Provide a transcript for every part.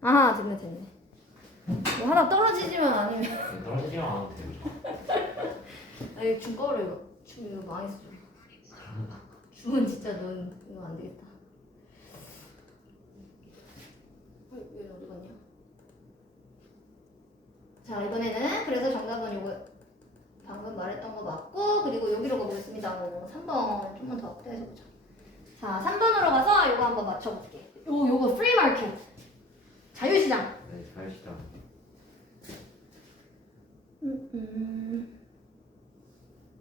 아, 됐네, 됐네. 뭐 하나 떨어지지만 아니면. 떨어지지만 않아도 돼요. 아니, 중 꺼버려, 이거. 중 이거 망했어, 중. 중은 진짜 넌 이거 안 되겠다. 얘 어디 갔냐? 자, 이번에는 그래서 정답은 요거 방금 말했던 거 맞고, 그리고 여기로 가보겠습니다. 3번 좀만 더 앞에서 보자. 자, 3번으로 가서 요거 한번 맞춰볼게. 요거 프리 마켓. 자유시장. 네, 자유시장.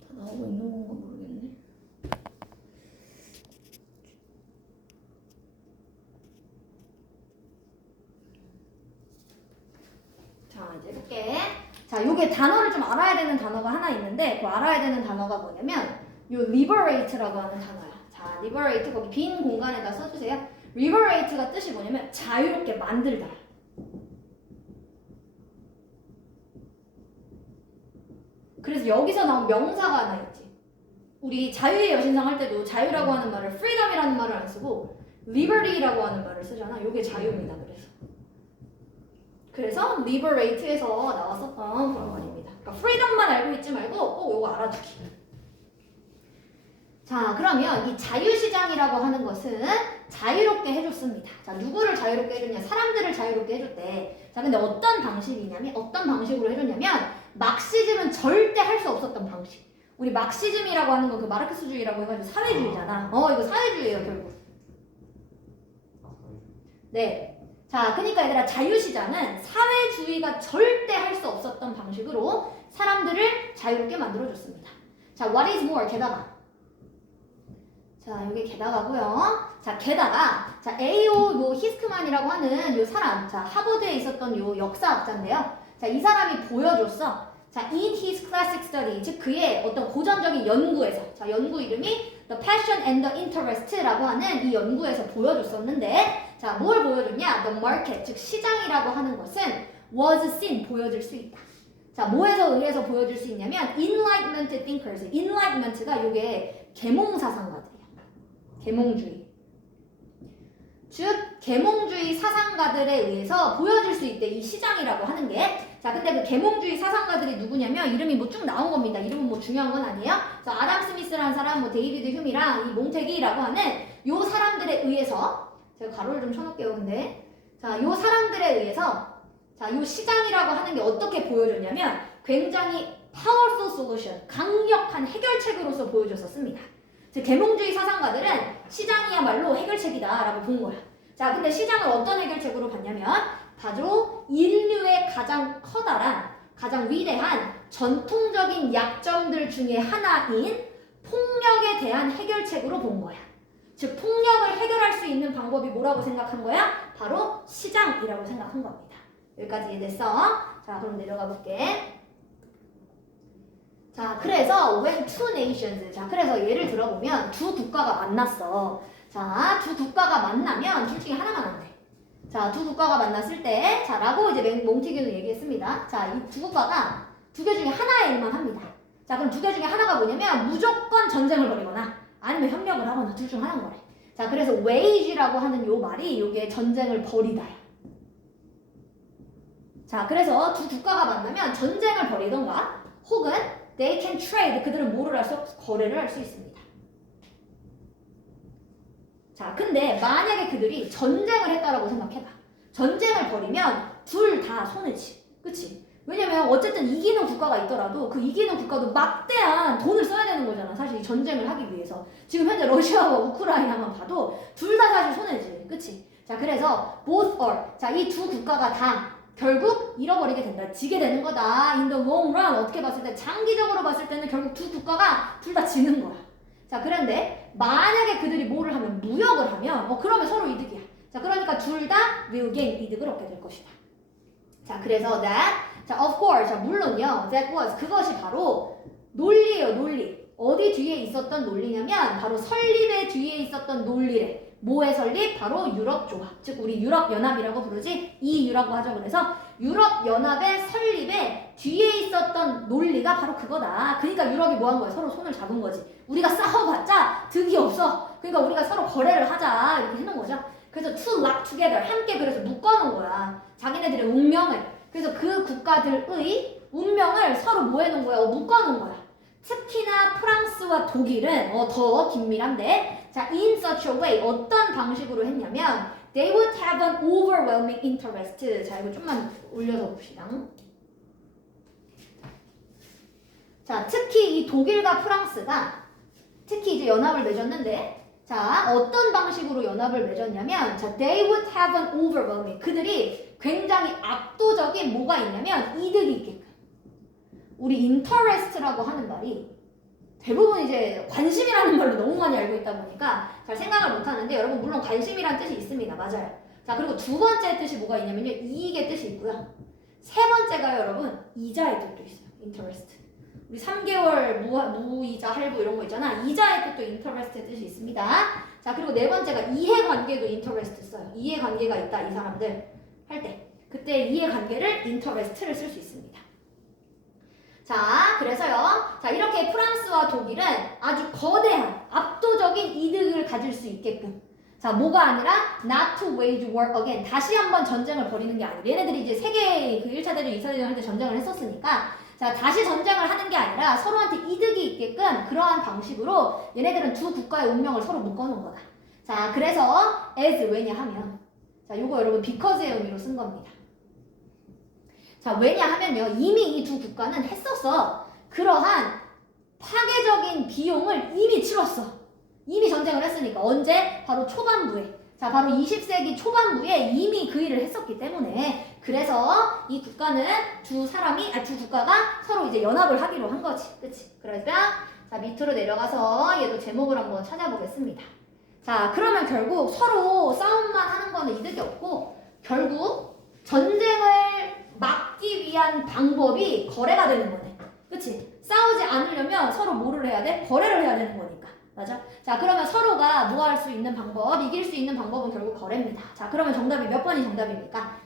다 나오고 있는 건가 모르겠네. 자, 이제 해볼게. 자, 요게 단어를 좀 알아야 되는 단어가 하나 있는데, 그 알아야 되는 단어가 뭐냐면, 요 liberate라고 하는 단어야. 자, liberate 거기 빈 공간에다 써주세요. liberate가 뜻이 뭐냐면, 자유롭게 만들다. 그래서 여기서 나온 명사가 하나 있지. 우리 자유의 여신상 할 때도 자유라고 하는 말을 freedom이라는 말을 안 쓰고 liberty라고 하는 말을 쓰잖아. 요게 자유입니다. 그래서 liberate에서 나왔었던 그런 말입니다. 그러니까 freedom만 알고 있지 말고 꼭 요거 알아두기. 자, 그러면 이 자유시장이라고 하는 것은 자유롭게 해줬습니다. 자, 누구를 자유롭게 해줬냐? 사람들을 자유롭게 해줬대. 자, 근데 어떤 방식이냐면, 어떤 방식으로 해줬냐면, 막시즘은 절대 할 수 없었던 방식. 우리 막시즘이라고 하는 거 그 마르크스주의라고 해가지고 사회주의잖아. 이거 사회주의예요, 결국. 네. 자, 그러니까 얘들아, 자유시장은 사회주의가 절대 할 수 없었던 방식으로 사람들을 자유롭게 만들어줬습니다. 자, what is more? 게다가. 자, 여기 게다가고요. 자, 게다가 자, A.O. 히스크만이라고 하는 요 사람, 자, 하버드에 있었던 요 역사학자인데요. 자, 이 사람이 보여줬어. 자, in his classic study, 즉 그의 어떤 고전적인 연구에서, 자, 연구 이름이 The Passion and the Interest라고 하는 이 연구에서 보여줬었는데, 자, 뭘 보여줬냐? The market, 즉 시장이라고 하는 것은 was seen, 보여질 수 있다. 자, 뭐에서 의해서 보여줄 수 있냐면 Enlightenment thinkers, Enlightenment가 요게 계몽사상가들이야. 계몽주의. 즉 계몽주의 사상가들에 의해서 보여줄 수 있대, 이 시장이라고 하는 게. 자, 근데 그 계몽주의 사상가들이 누구냐면 이름이 뭐 쭉 나온 겁니다. 이름은 뭐 중요한 건 아니에요. 그래서 아담 스미스라는 사람, 뭐 데이비드 휴미랑 이 몽테기라고 하는 요 사람들에 의해서, 제가 가로를 좀 쳐놓을게요. 근데 자, 요 사람들에 의해서 자, 요 시장이라고 하는 게 어떻게 보여줬냐면 굉장히 powerful solution, 강력한 해결책으로서 보여줬었습니다. 즉 계몽주의 사상가들은 시장이야말로 해결책이다라고 본 거야. 자, 근데 시장을 어떤 해결책으로 봤냐면 바로 인류의 가장 커다란, 가장 위대한 전통적인 약점들 중에 하나인 폭력에 대한 해결책으로 본 거야. 즉 폭력을 해결할 수 있는 방법이 뭐라고 생각한 거야? 바로 시장이라고 생각한 겁니다. 여기까지 이해됐어? 자, 그럼 내려가 볼게. 자, 그래서 when two nations, 자, 그래서 예를 들어보면 두 국가가 만났어. 자, 두 국가가 만나면 둘 중에 하나만 안 돼. 자, 두 국가가 만났을 때, 자, 라고 이제 몽티규는 얘기했습니다. 자, 이 두 국가가 두 개 중에 하나의 일만 합니다. 자, 그럼 두 개 중에 하나가 뭐냐면 무조건 전쟁을 벌이거나 아니면 협력을 하거나 둘 중 하나인 거래. 자, 그래서 wage라고 하는 요 말이 요게 전쟁을 벌이다야. 자, 그래서 두 국가가 만나면 전쟁을 벌이던가 혹은 they can trade, 그들은 뭐를 할 수 없어? 거래를 할 수 있습니다. 자, 근데 만약에 그들이 전쟁을 했다라고 생각해봐. 전쟁을 벌이면 둘 다 손해지. 그치? 왜냐면 어쨌든 이기는 국가가 있더라도 그 이기는 국가도 막대한 돈을 써야 되는 거잖아. 사실 이 전쟁을 하기 위해서. 지금 현재 러시아와 우크라이나만 봐도 둘 다 사실 손해지. 그치? 자, 그래서 both or, 자, 이 두 국가가 다 결국 잃어버리게 된다. 지게 되는 거다. In the long run, 어떻게 봤을 때, 장기적으로 봤을 때는 결국 두 국가가 둘 다 지는 거야. 자, 그런데 만약에 그들이 뭐를 하면, 무역을 하면 그러면 서로 이득이야. 자, 그러니까 둘 다 will gain, 이득을 얻게 될 것이다. 자, 그래서 that, 자, of course, 자, 물론요, that was, 그것이 바로 논리예요, 논리. 어디 뒤에 있었던 논리냐면 바로 설립의 뒤에 있었던 논리래. 뭐의 설립? 바로 유럽조합. 즉 우리 유럽연합이라고 부르지? EU라고 하죠. 그래서 유럽연합의 설립에 뒤에 있었던 논리가 바로 그거다. 그러니까 유럽이 뭐 한 거야? 서로 손을 잡은 거지. 우리가 싸워봤자 득이 없어. 그러니까 우리가 서로 거래를 하자. 이렇게 해놓은 거죠. 그래서 to lock together, 함께 그래서 묶어놓은 거야. 거야. 자기네들의 운명을. 그래서 그 국가들의 운명을 서로 뭐 해놓은 거야? 묶어놓은 거야. 특히나 프랑스와 독일은 더 긴밀한데, 자, in such a way 어떤 방식으로 했냐면 they would have an overwhelming interest. 자, 이거 좀만 올려서 봅시다. 자, 특히 이 독일과 프랑스가 특히 이제 연합을 맺었는데, 자, 어떤 방식으로 연합을 맺었냐면, 자, they would have an overwhelming. 그들이 굉장히 압도적인 뭐가 있냐면 이득이 있게끔. 우리 interest라고 하는 말이 대부분 이제 관심이라는 말로 너무 많이 알고 있다 보니까 잘 생각을 못 하는데, 여러분 물론 관심이란 뜻이 있습니다. 맞아요. 자, 그리고 두 번째 뜻이 뭐가 있냐면요, 이익의 뜻이 있고요. 세 번째가 여러분 이자의 뜻도 있어요. interest. 우리 3개월 무이자 할부 이런 거 있잖아. 이자의 뜻도 interest의 뜻이 있습니다. 자, 그리고 네 번째가 이해관계도 interest 써요. 이해관계가 있다 이 사람들 할 때, 그때 이해관계를 interest를 쓸 수 있습니다. 자, 그래서요. 자, 이렇게 프랑스와 독일은 아주 거대한 압도적인 이득을 가질 수 있게끔, 자, 뭐가 아니라 not to wage war again. 다시 한번 전쟁을 벌이는 게 아니라, 얘네들이 이제 세계 그 1차 대전, 2차 대전 할 때 전쟁을 했었으니까, 자, 다시 전쟁을 하는 게 아니라 서로한테 이득이 있게끔 그러한 방식으로 얘네들은 두 국가의 운명을 서로 묶어놓은 거다. 자, 그래서 as 왜냐하면, 자, 요거 여러분 because의 의미로 쓴 겁니다. 자, 왜냐하면요, 이미 이 두 국가는 했었어. 그러한 파괴적인 비용을 이미 치렀어. 이미 전쟁을 했으니까. 언제? 바로 초반부에. 자, 바로 20세기 초반부에 이미 그 일을 했었기 때문에, 그래서 이 국가는 두 국가가 서로 이제 연합을 하기로 한 거지. 그치? 그러니까, 자, 밑으로 내려가서 얘도 제목을 한번 찾아보겠습니다. 자, 그러면 결국 서로 싸움만 하는 거는 이득이 없고, 결국 전쟁을 막기 위한 방법이 거래가 되는 거네. 그치? 싸우지 않으려면 서로 뭐를 해야 돼? 거래를 해야 되는 거니까. 맞아? 자, 그러면 서로가 뭐 할 수 있는 방법, 이길 수 있는 방법은 결국 거래입니다. 자, 그러면 정답이 몇 번이 정답입니까?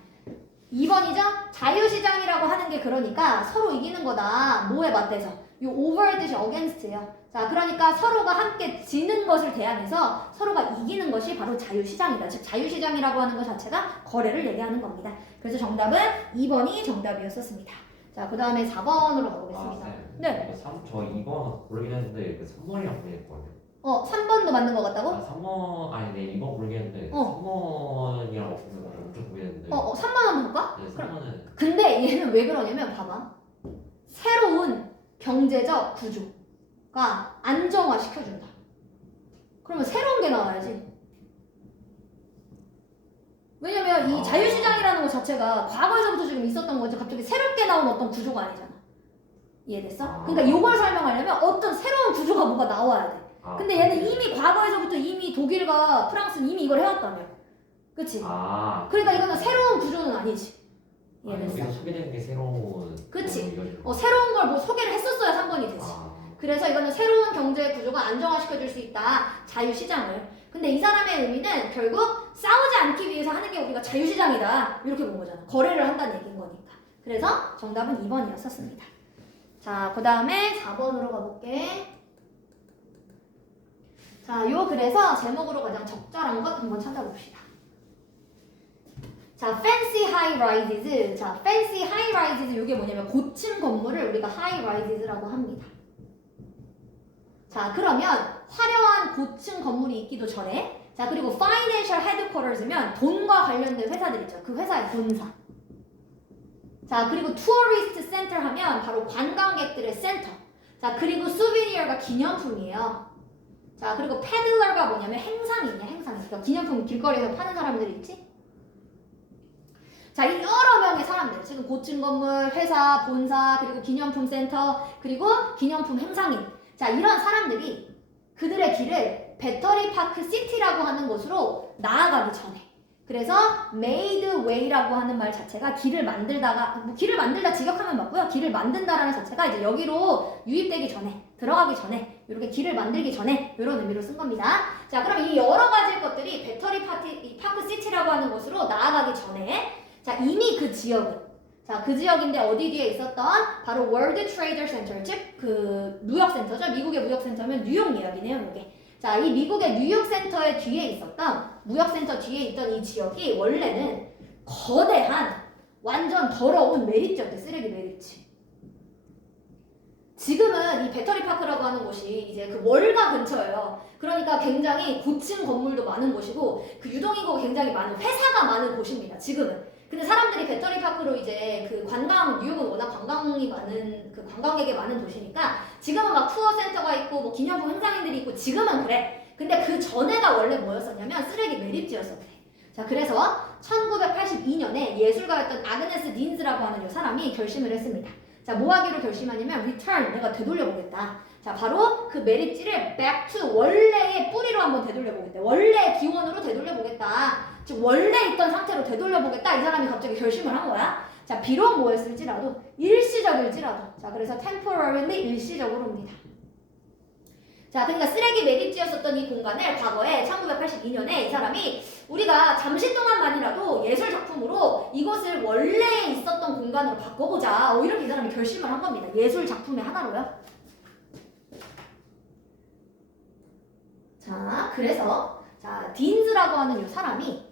2번이죠? 자유시장이라고 하는 게 그러니까 서로 이기는 거다. 뭐에 맞대서? 요 over의 뜻이 against예요. 자, 그러니까 서로가 함께 지는 것을 대항해서 서로가 이기는 것이 바로 자유시장이다. 즉, 자유시장이라고 하는 것 자체가 거래를 얘기하는 겁니다. 그래서 정답은 2번이 정답이었었습니다. 자, 그 다음에 4번으로 가보겠습니다. 네. 저 2번 고르긴 했는데 그 3번이랑 고르겠거든요. 3번도 맞는 것 같다고? 3번 아니 네 2번 고르겠는데 3번이랑 엄청 고민했는데 3번 한번 볼까? 네, 3번은 근데 얘는 왜 그러냐면 봐봐. 새로운 경제적 구조가 안정화 시켜준다. 그러면 새로운 게 나와야지. 왜냐면 이 자유시장이라는 것 자체가 과거에서부터 지금 있었던 거지 갑자기 새롭게 나온 어떤 구조가 아니잖아. 이해됐어? 그러니까 이걸 설명하려면 어떤 새로운 구조가 뭐가 나와야 돼. 근데 얘는 이미 과거에서부터 이미 독일과 프랑스는 이미 이걸 해왔다며. 그치? 그러니까 이거는 새로운 구조는 아니지. 이해됐어? 여기서 소개되는 게 새로운. 그치? 새로운 걸 뭐 소개를 했었어야 3번이 되지. 그래서 이거는 새로운 경제 구조가 안정화시켜줄 수 있다. 자유시장을. 근데 이 사람의 의미는 결국 싸우지 않기 위해서 하는 게 우리가 자유시장이다. 이렇게 본 거잖아. 거래를 한다는 얘기인 거니까. 그래서 정답은 2번이었었습니다. 자, 그 다음에 4번으로 가볼게. 자, 그래서 제목으로 가장 적절한 것 한번 찾아봅시다. 자, fancy high rises. 자, fancy high rises 이게 뭐냐면 고층 건물을 우리가 high rises라고 합니다. 자, 그러면 화려한 고층 건물이 있기도 전에, 자, 그리고 financial headquarters면 돈과 관련된 회사들 있죠. 그 회사의 본사. 자, 그리고 tourist center 하면 바로 관광객들의 센터. 자, 그리고 souvenir가 기념품이에요. 자, 그리고 peddler가 뭐냐면 행상이냐, 행상. 그러니까 기념품 길거리에서 파는 사람들이 있지? 자, 이 여러 명의 사람들, 지금 고층 건물, 회사, 본사, 그리고 기념품 센터, 그리고 기념품 행상인. 자, 이런 사람들이 그들의 길을 배터리 파크 시티라고 하는 곳으로 나아가기 전에. 그래서 made way라고 하는 말 자체가 길을 만들다가, 길을 만들다 직역하면 맞고요. 길을 만든다라는 자체가 이제 여기로 유입되기 전에, 들어가기 전에, 이렇게 길을 만들기 전에 이런 의미로 쓴 겁니다. 자, 그럼 이 여러 가지 것들이 배터리 파크 시티라고 하는 곳으로 나아가기 전에, 자, 이미 그 지역은, 자, 그 지역인데 어디 뒤에 있었던 바로 World Trade Center, 즉 그 무역센터죠. 미국의 무역센터면 뉴욕 이야기네요, 이게. 자, 이 미국의 뉴욕 센터의 뒤에 있었던, 무역센터 뒤에 있던 이 지역이 원래는 거대한 완전 더러운 매립지였대. 쓰레기 매립지. 지금은 이 배터리 파크라고 하는 곳이 이제 그 월가 근처예요. 그러니까 굉장히 고층 건물도 많은 곳이고 그 유동인구가 굉장히 많은 회사가 많은 곳입니다. 지금은. 근데 사람들이 배터리 파크로 이제 그 관광, 뉴욕은 워낙 관광이 많은 그 관광객이 많은 도시니까 지금은 막 투어 센터가 있고 뭐 기념품 행사인들이 있고 지금은 그래. 근데 그 전에가 원래 뭐였었냐면 쓰레기 매립지였었대. 자, 그래서 1982년에 예술가였던 아그네스 딘즈라고 하는 이 사람이 결심을 했습니다. 자, 뭐 하기로 결심하냐면 return, 내가 되돌려보겠다. 자, 바로 그 매립지를 back to 원래의 뿌리로 한번 되돌려보겠다. 원래의 기원으로 되돌려보겠다. 즉 원래 있던 상태로 되돌려보겠다. 이 사람이 갑자기 결심을 한 거야. 자, 비록 뭐였을지라도 일시적일지라도. 자, 그래서 temporarily 일시적으로입니다. 자, 그러니까 쓰레기 매립지였었던 이 공간을 과거에 1982년에 이 사람이 우리가 잠시 동안만이라도 예술 작품으로 이것을 원래 있었던 공간으로 바꿔보자. 이렇게 이 사람이 결심을 한 겁니다. 예술 작품의 하나로요. 자, 그래서 자, 딘즈라고 하는 이 사람이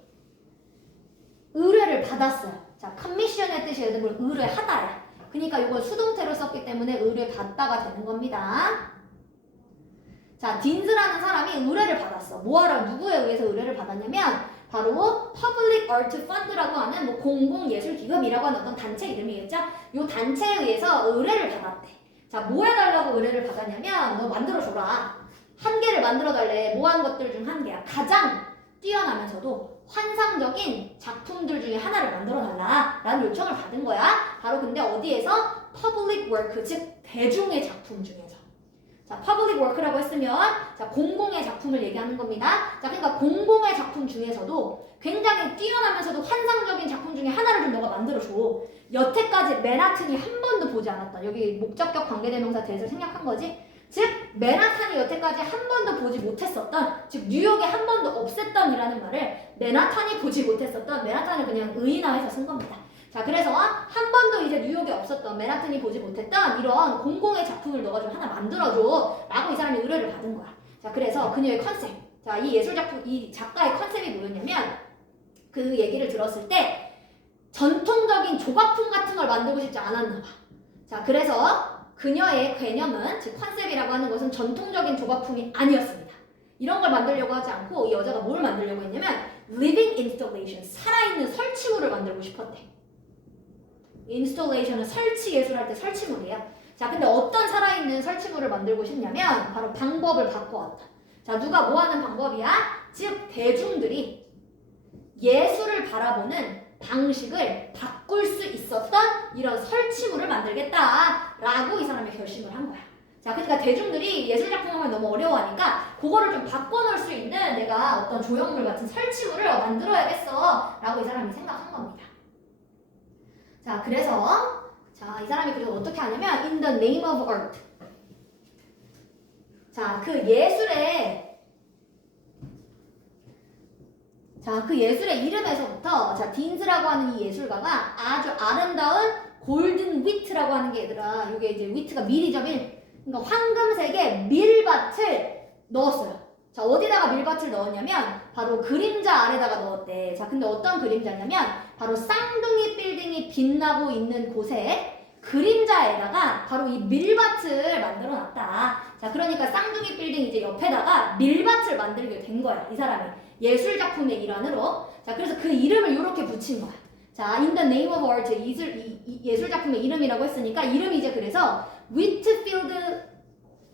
의뢰를 받았어요. 자, 커미션의 뜻이 여러분 의뢰하다야. 그러니까 이걸 수동태로 썼기 때문에 의뢰받다가 되는 겁니다. 자, 딘즈라는 사람이 의뢰를 받았어. 뭐하러 누구에 의해서 의뢰를 받았냐면 바로 Public Art Fund라고 하는 뭐 공공예술기금이라고 하는 어떤 단체 이름이겠죠? 이 단체에 의해서 의뢰를 받았대. 자, 뭐 해달라고 의뢰를 받았냐면 너 만들어줘라. 한 개를 만들어달래. 뭐 한 것들 중 한 개야. 가장 뛰어나면서도 환상적인 작품들 중에 하나를 만들어달라 라는 요청을 받은 거야. 바로 근데 어디에서? Public Work, 즉 대중의 작품 중에서. 자, public work라고 했으면 자, 공공의 작품을 얘기하는 겁니다. 자, 그러니까 공공의 작품 중에서도 굉장히 뛰어나면서도 환상적인 작품 중에 하나를 좀 너가 만들어줘. 여태까지 맨하튼이 한 번도 보지 않았다. 여기 목적격 관계대명사 대해서 생략한 거지. 즉 맨하탄이 여태까지 한 번도 보지 못했었던, 즉 뉴욕에 한 번도 없앴던이라는 말을 맨하탄이 보지 못했었던, 맨하탄을 그냥 의인화해서 쓴 겁니다. 자, 그래서 한 번도 이제 뉴욕에 없었던, 맨하튼이 보지 못했던 이런 공공의 작품을 너가 좀 하나 만들어줘 라고 이 사람이 의뢰를 받은 거야. 자, 그래서 그녀의 컨셉, 자, 이 예술작품, 이 작가의 컨셉이 뭐였냐면 그 얘기를 들었을 때 전통적인 조각품 같은 걸 만들고 싶지 않았나 봐. 자, 그래서 그녀의 개념은, 즉 컨셉이라고 하는 것은 전통적인 조각품이 아니었습니다. 이런 걸 만들려고 하지 않고 이 여자가 뭘 만들려고 했냐면 living installation, 살아있는 설치물을 만들고 싶었대. 인스톨레이션은 설치 예술할 때 설치물이에요. 자, 근데 어떤 살아있는 설치물을 만들고 싶냐면 바로 방법을 바꿔왔다. 자, 누가 뭐 하는 방법이야? 즉 대중들이 예술을 바라보는 방식을 바꿀 수 있었던 이런 설치물을 만들겠다라고 이 사람이 결심을 한 거야. 자, 그러니까 대중들이 예술 작품을 너무 어려워하니까 그거를 좀 바꿔놓을 수 있는 내가 어떤 조형물 같은 설치물을 만들어야겠어 라고 이 사람이 생각한 겁니다. 자, 그래서 자, 이 사람이 그래서 어떻게 하냐면 in the name of art. 자, 그 예술의 이름에서부터 자, 딘즈라고 하는 이 예술가가 아주 아름다운 골든 위트라고 하는 게 얘들아, 이게 이제 위트가 밀이죠, 밀. 그러니까 황금색의 밀밭을 넣었어요. 자, 어디다가 밀밭을 넣었냐면 바로 그림자 아래다가 넣었대. 자, 근데 어떤 그림자냐면 바로 쌍둥이 빌딩이 빛나고 있는 곳에 그림자에다가 바로 이 밀밭을 만들어 놨다. 자, 그러니까 쌍둥이 빌딩 이제 옆에다가 밀밭을 만들게 된 거야, 이 사람이. 예술 작품의 일환으로. 자, 그래서 그 이름을 이렇게 붙인 거야. 자, in the name of art, 예술 작품의 이름이라고 했으니까 이름이 이제 그래서 Whitfield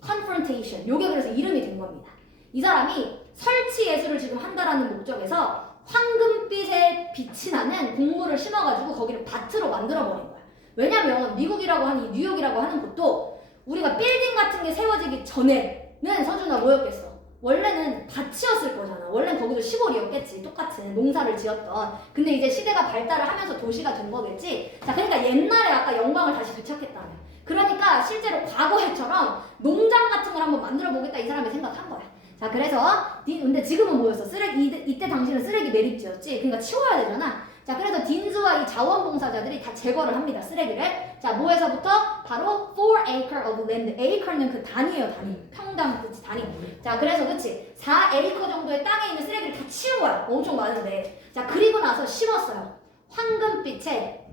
Confrontation. 요게 그래서 이름이 된 겁니다. 이 사람이 설치 예술을 지금 한다라는 목적에서 황금빛에 빛이 나는 공물을 심어가지고 거기를 밭으로 만들어버린 거야. 왜냐면 미국이라고 하는 뉴욕이라고 하는 곳도 우리가 빌딩 같은 게 세워지기 전에는 서준아 뭐였겠어? 원래는 밭이었을 거잖아. 원래는 거기도 시골이었겠지. 똑같은 농사를 지었던. 근데 이제 시대가 발달을 하면서 도시가 된 거겠지. 자, 그러니까 옛날에 아까 영광을 다시 되찾겠다며. 그러니까 실제로 과거에처럼 농장 같은 걸 한번 만들어 보겠다 이 사람이 생각한 거야. 자, 그래서 근데 지금은 뭐였어? 쓰레기, 이때 당시는 쓰레기 매립지였지. 그러니까 치워야 되잖아. 자, 그래서 딘즈와 이 자원봉사자들이 다 제거를 합니다, 쓰레기를. 자, 뭐에서부터? 바로 4acre of land. acre는 그 단위예요, 단위. 평당, 그치, 단위. 자, 그래서 그치, 4acre 정도의 땅에 있는 쓰레기를 다 치운 거야. 엄청 많은데. 자, 그리고 나서 심었어요. 황금빛의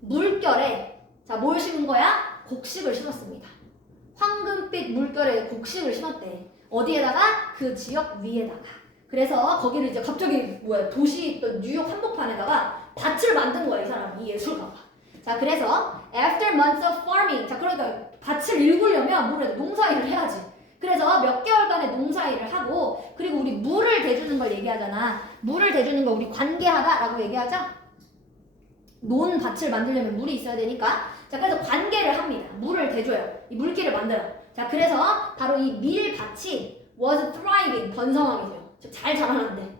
물결에 자, 뭘 심은 거야? 곡식을 심었습니다. 황금빛 물결에 곡식을 심었대. 어디에다가? 그 지역 위에다가. 그래서 거기를 이제 갑자기 도시 또 뉴욕 한복판에다가 밭을 만든 거야, 이 사람이, 이 예술가가. 자, 그래서 after months of farming. 자, 그러니까 밭을 일구려면 뭘 해야 돼? 농사일을 해야지. 그래서 몇 개월간의 농사일을 하고, 그리고 우리 물을 대주는 걸 얘기하잖아. 물을 대주는 거 우리 관계하다라고 얘기하죠? 논 밭을 만들려면 물이 있어야 되니까. 자, 그래서 관계를 합니다. 물을 대줘요. 이 물기를 만들어요. 자, 그래서 바로 이 밀밭이 was thriving, 번성하게 돼요. 즉, 잘 자라는데.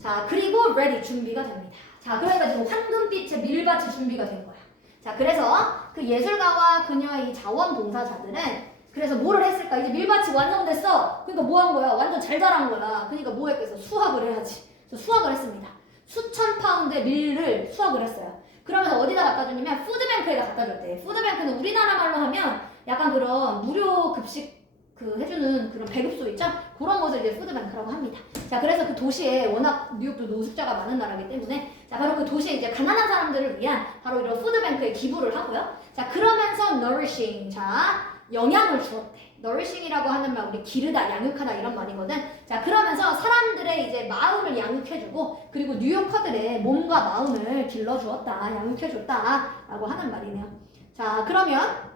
자, 그리고 ready, 준비가 됩니다. 자, 그러니까 지금 황금빛의 밀밭이 준비가 된 거야. 자, 그래서 그 예술가와 그녀의 이 자원봉사자들은 그래서 뭐를 했을까? 이제 밀밭이 완성됐어. 그러니까 뭐 한 거야? 완전 잘 자란 거야. 그러니까 뭐 했겠어? 수확을 해야지. 그래서 수확을 했습니다. 수천 파운드의 밀을 수확을 했어요. 그러면서 어디다 갖다 주냐면 푸드뱅크에다 갖다 줬대. 푸드뱅크는 우리나라 말로 하면 약간 그런 무료 급식 해주는 그런 배급소 있죠? 그런 것을 이제 푸드뱅크라고 합니다. 자, 그래서 그 도시에 워낙 뉴욕도 노숙자가 많은 나라이기 때문에 자, 바로 그 도시에 이제 가난한 사람들을 위한 바로 이런 푸드뱅크에 기부를 하고요. 자, 그러면서 nourishing, 자, 영양을 주었대. nourishing이라고 하는 말 우리 기르다, 양육하다 이런 말이거든. 자, 그러면서 사람들의 이제 마음을 양육해주고 그리고 뉴요커들의 몸과 마음을 길러주었다, 양육해줬다라고 하는 말이네요. 자, 그러면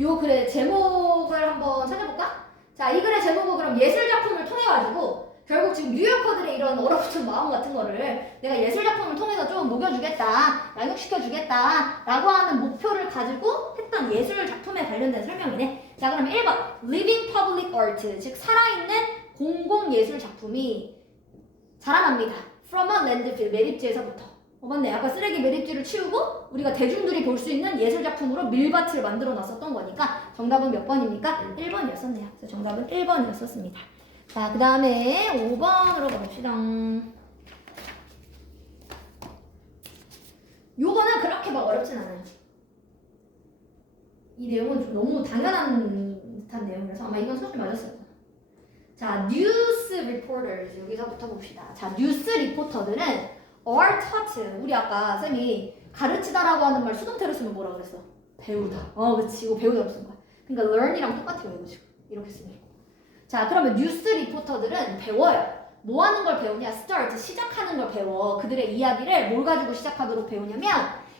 요 글의 제목을 한번 찾아볼까? 자, 이 글의 제목은 그럼 예술작품을 통해가지고 결국 지금 뉴요커들의 이런 얼어붙은 마음 같은 거를 내가 예술작품을 통해서 좀 녹여주겠다, 양육시켜주겠다 라고 하는 목표를 가지고 했던 예술작품에 관련된 설명이네. 자, 그럼 1번 Living Public Art, 즉 살아있는 공공예술작품이 자라납니다. From a landfill, 매립지에서부터. 맞네. 아까 쓰레기 매립지를 치우고 우리가 대중들이 볼 수 있는 예술작품으로 밀밭을 만들어 놨었던 거니까 정답은 몇 번입니까? 1번이었었네요. 그래서 정답은 1번이었었습니다. 자, 그 다음에 5번으로 가봅시다. 요거는 그렇게 막 어렵진 않아요. 이 내용은 좀 너무 당연한 듯한 내용이라서 아마 이건 수업이 맞았을 거예요. 자, 뉴스 리포터즈 여기서부터 봅시다. 자, 뉴스 리포터들은 are taught, 우리 아까 쌤이 가르치다라고 하는 말 수동태로 쓰면 뭐라 그랬어? 배우다. 그치. 이거 배우다로 쓴 거야. 그러니까 learn이랑 똑같아요, 이거 지금. 이렇게 쓰면. 자, 그러면 뉴스 리포터들은 배워요. 뭐 하는 걸 배우냐? start, 시작하는 걸 배워. 그들의 이야기를 뭘 가지고 시작하도록 배우냐면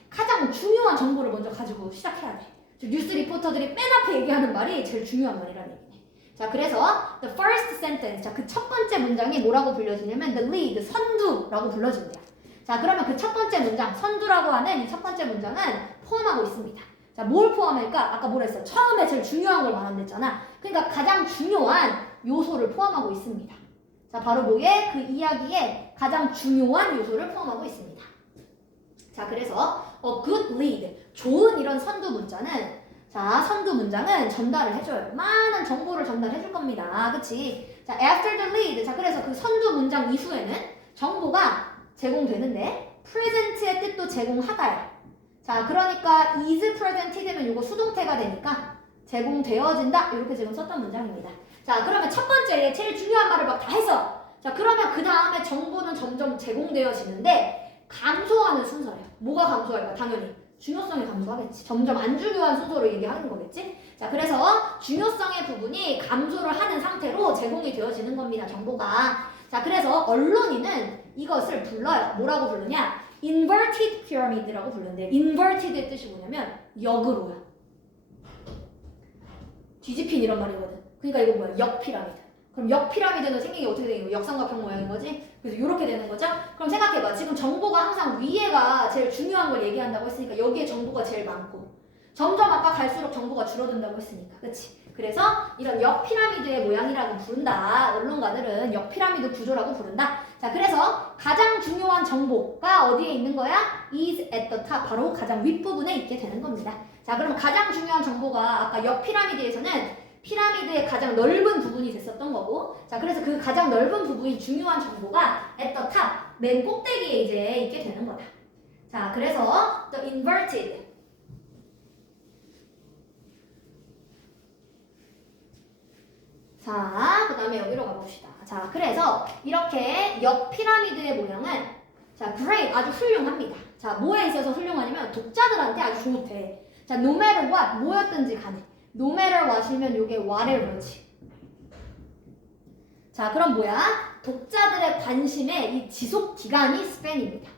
가장 중요한 정보를 먼저 가지고 시작해야 돼. 뉴스 리포터들이 맨 앞에 얘기하는 말이 제일 중요한 말이라는 얘기네. 자, 그래서 the first sentence, 자, 그 첫 번째 문장이 뭐라고 불려지냐면 the lead, 선두라고 불러진대요. 자, 그러면 그 첫 번째 문장, 선두라고 하는 이 첫 번째 문장은 포함하고 있습니다. 자, 뭘 포함할까? 아까 뭐라 했어? 처음에 제일 중요한 걸 말한댔잖아. 그러니까 가장 중요한 요소를 포함하고 있습니다. 자, 바로 뭐에? 그 이야기에 가장 중요한 요소를 포함하고 있습니다. 자, 그래서 good lead, 좋은 이런 선두 문자는 자, 선두 문장은 전달을 해줘요. 많은 정보를 전달해줄 겁니다. 그치? 자, after the lead, 자, 그래서 그 선두 문장 이후에는 정보가 제공되는데 present의 뜻도 제공하다야. 자, 그러니까 is present이 되면 이거 수동태가 되니까 제공되어진다 이렇게 지금 썼던 문장입니다. 자, 그러면 첫 번째 제일 중요한 말을 막 다 했어. 자, 그러면 그 다음에 정보는 점점 제공되어지는데 감소하는 순서예요. 뭐가 감소할까? 당연히 중요성이 감소하겠지. 점점 안 중요한 순서로 얘기하는 거겠지. 자, 그래서 중요성의 부분이 감소를 하는 상태로 제공이 되어지는 겁니다. 정보가. 자, 그래서 언론인은 이것을 불러요. 뭐라고 부르냐? inverted pyramid라고 부르는데 inverted의 뜻이 뭐냐면 역으로요. 뒤집힌 이런 말이거든. 그러니까 이거 뭐야? 역피라미드. 그럼 역피라미드는 생긴 게 어떻게 되는 거야? 역삼각형 모양인 거지? 그래서 이렇게 되는 거죠? 그럼 생각해봐. 지금 정보가 항상 위에가 제일 중요한 걸 얘기한다고 했으니까 여기에 정보가 제일 많고 점점 아까 갈수록 정보가 줄어든다고 했으니까. 그치? 그래서 이런 역피라미드의 모양이라고 부른다. 언론가들은 역피라미드 구조라고 부른다. 자, 그래서 가장 중요한 정보가 어디에 있는 거야? is at the top. 바로 가장 윗부분에 있게 되는 겁니다. 자, 그럼 가장 중요한 정보가 아까 역피라미드에서는 피라미드의 가장 넓은 부분이 됐었던 거고, 자, 그래서 그 가장 넓은 부분이 중요한 정보가 at the top, 맨 꼭대기에 이제 있게 되는 거다. 자, 그래서 the inverted, 자, 그 다음에 여기로 가봅시다. 자, 그래서 이렇게 옆 피라미드의 모양은 자, great 아주 훌륭합니다. 자, 뭐에 있어서 훌륭하냐면 독자들한테 아주 좋대. 자, no matter what 뭐였든지 간에 no matter what이면 요게 whatever지. 자, 그럼 뭐야? 독자들의 관심의 이 지속 기간이 span입니다.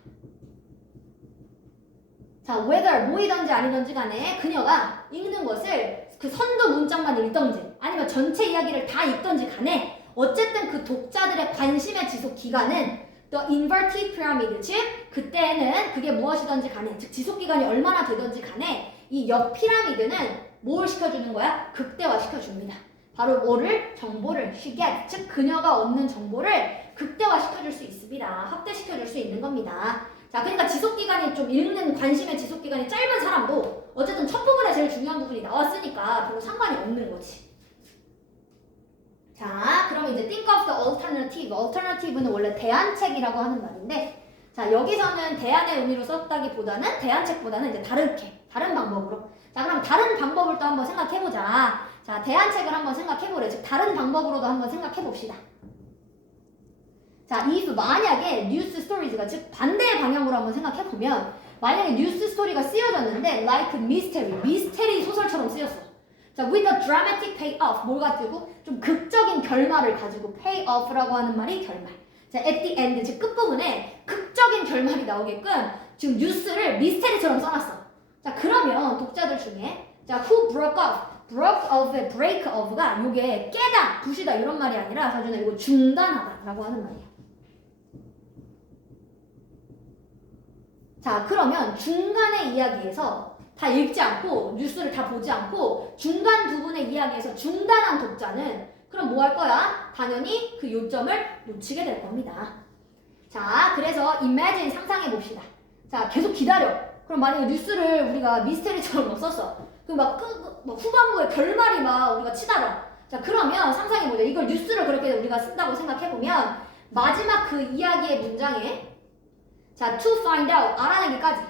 자, whether 뭐이든지 아니든지 간에 그녀가 읽는 것을 그 선두 문장만 읽던지 아니면 전체 이야기를 다 읽던지 간에 어쨌든 그 독자들의 관심의 지속 기간은 the inverted pyramid, 즉 그때는 그게 무엇이든지 간에 즉 지속 기간이 얼마나 되든지 간에 이 옆 피라미드는 뭘 시켜주는 거야? 극대화 시켜줍니다. 바로 뭐를? 정보를 she gets, 즉 그녀가 얻는 정보를 극대화 시켜줄 수 있습니다. 확대시켜줄 수 있는 겁니다. 자, 그러니까 지속기간이 좀 읽는 관심의 지속기간이 짧은 사람도 어쨌든 첫 부분에 제일 중요한 부분이 나왔으니까 별로 상관이 없는 거지. 자, 그럼 이제 think of the alternative. alternative는 원래 대안책이라고 하는 말인데 자, 여기서는 대안의 의미로 썼다기보다는 대안책보다는 이제 다른 방법으로. 자, 그럼 다른 방법을 또 한번 생각해보자. 자, 대안책을 한번 생각해보래. 즉 다른 방법으로도 한번 생각해봅시다. 자, if 만약에 뉴스 스토리즈가 즉 반대의 방향으로 한번 생각해보면 만약에 뉴스 스토리가 쓰여졌는데 like 미스테리 소설처럼 쓰였어. 자, with a dramatic payoff 뭘 가지고 좀 극적인 결말을 가지고 payoff라고 하는 말이 결말. 자, at the end 즉 끝부분에 극적인 결말이 나오게끔 지금 뉴스를 미스테리처럼 써놨어. 자, 그러면 독자들 중에 자, who broke off의 break off가 요게 깨다, 부시다 이런 말이 아니라 사전에 이거 중단하다라고 하는 말이야. 자, 그러면 중간의 이야기에서 다 읽지 않고 뉴스를 다 보지 않고 중간 부분의 이야기에서 중단한 독자는 그럼 뭐 할 거야? 당연히 그 요점을 놓치게 될 겁니다. 자, 그래서 imagine 상상해 봅시다. 자, 계속 기다려. 그럼 만약에 뉴스를 우리가 미스테리처럼 막 썼어. 그럼 막 후반부에 결말이 막 우리가 치달아. 자, 그러면 상상해 보자. 이걸 뉴스를 그렇게 우리가 쓴다고 생각해 보면 마지막 그 이야기의 문장에 자, to find out 알아내기까지.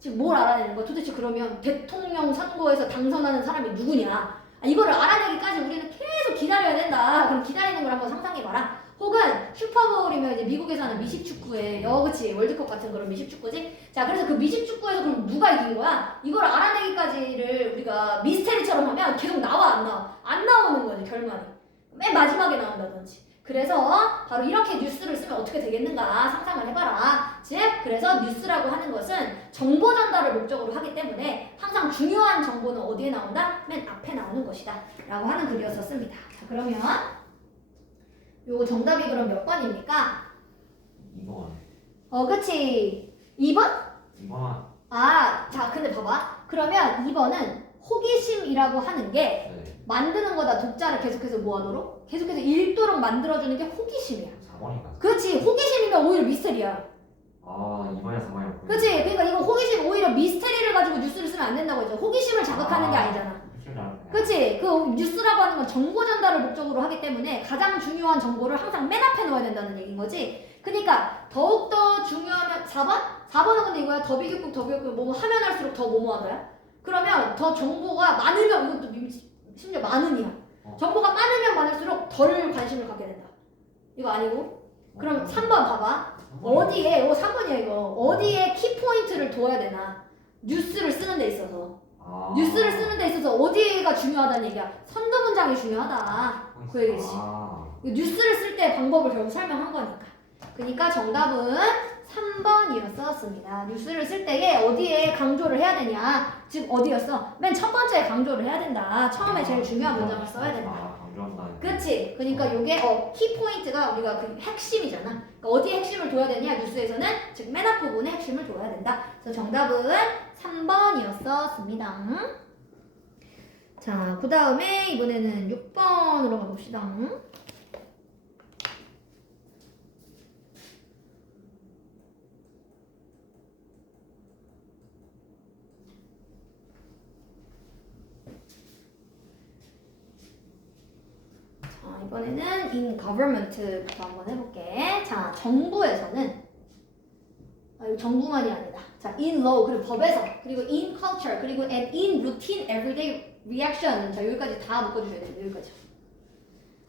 지금 뭘 알아내는 거야? 도대체 그러면 대통령 선거에서 당선하는 사람이 누구냐? 이거를 알아내기까지 우리는 계속 기다려야 된다. 그럼 기다리는 걸 한번 상상해봐라. 혹은 슈퍼보울이면 이제 미국에서 하는 미식축구에 그치 월드컵 같은 그런 미식축구지. 자, 그래서 그 미식축구에서 그럼 누가 이긴 거야? 이걸 알아내기까지를 우리가 미스테리처럼 하면 계속 나와 안 나와? 안 나오는 거지 결말이. 맨 마지막에 나온다든지. 그래서 바로 이렇게 뉴스를 쓰면 어떻게 되겠는가 상상을 해봐라. 즉 그래서 뉴스라고 하는 것은 정보 전달을 목적으로 하기 때문에 항상 중요한 정보는 어디에 나온다? 맨 앞에 나오는 것이다 라고 하는 글이었었습니다. 자, 그러면 요거 정답이 그럼 몇 번입니까? 2번. 그치. 2번? 2번. 아, 자, 근데 봐봐. 그러면 2번은 호기심이라고 하는 게 네. 만드는 거다. 독자를 계속해서 뭐하도록? 계속해서 읽도록 만들어주는 게 호기심이야. 4번인가? 그렇지. 호기심이면 오히려 미스테리야. 아, 2번이야 4번이야. 그렇지. 그러니까 이거 호기심 오히려 미스테리를 가지고 뉴스를 쓰면 안 된다고 했죠. 호기심을 자극하는 게 아니잖아. 그렇지. 그 뉴스라고 하는 건 정보 전달을 목적으로 하기 때문에 가장 중요한 정보를 항상 맨 앞에 놓아야 된다는 얘기인 거지. 그러니까 더욱더 중요하면 4번? 4번은 근데 이거야. 더 비교급 뭐 하면 할수록 더 뭐뭐하다야? 그러면 더 정보가 많으면 이것도 심지어 많으니야. 정보가 많으면 많을수록 덜 관심을 갖게 된다. 이거 아니고? 그럼 3번 봐봐. 어디에 3번이야 이거. 어디에 키포인트를 둬야 되나? 뉴스를 쓰는 데 있어서. 뉴스를 쓰는 데 있어서 어디가 중요하다는 얘기야. 선두 문장이 중요하다. 그 얘기지. 뉴스를 쓸 때 방법을 결국 설명한 거니까. 그러니까 정답은 3번이었었습니다. 뉴스를 쓸 때에 어디에 강조를 해야 되냐. 즉 어디였어? 맨 첫 번째에 강조를 해야 된다. 처음에 제일 중요한 문장을 써야 된다. 그치? 그러니까 요게 키포인트가 우리가 그 핵심이잖아. 그러니까 어디에 핵심을 둬야 되냐? 뉴스에서는 즉 맨 앞부분에 핵심을 둬야 된다. 그래서 정답은 3번이었었습니다. 자, 그 다음에 이번에는 6번으로 가봅시다. 이번에는 in government부터 한번 해볼게. 자, 정부에서는 이거 정부만이 아니다. 자, in law 그리고 법에서 그리고 in culture 그리고 and in routine everyday reaction. 자, 여기까지 다 묶어주셔야 돼요. 여기까지.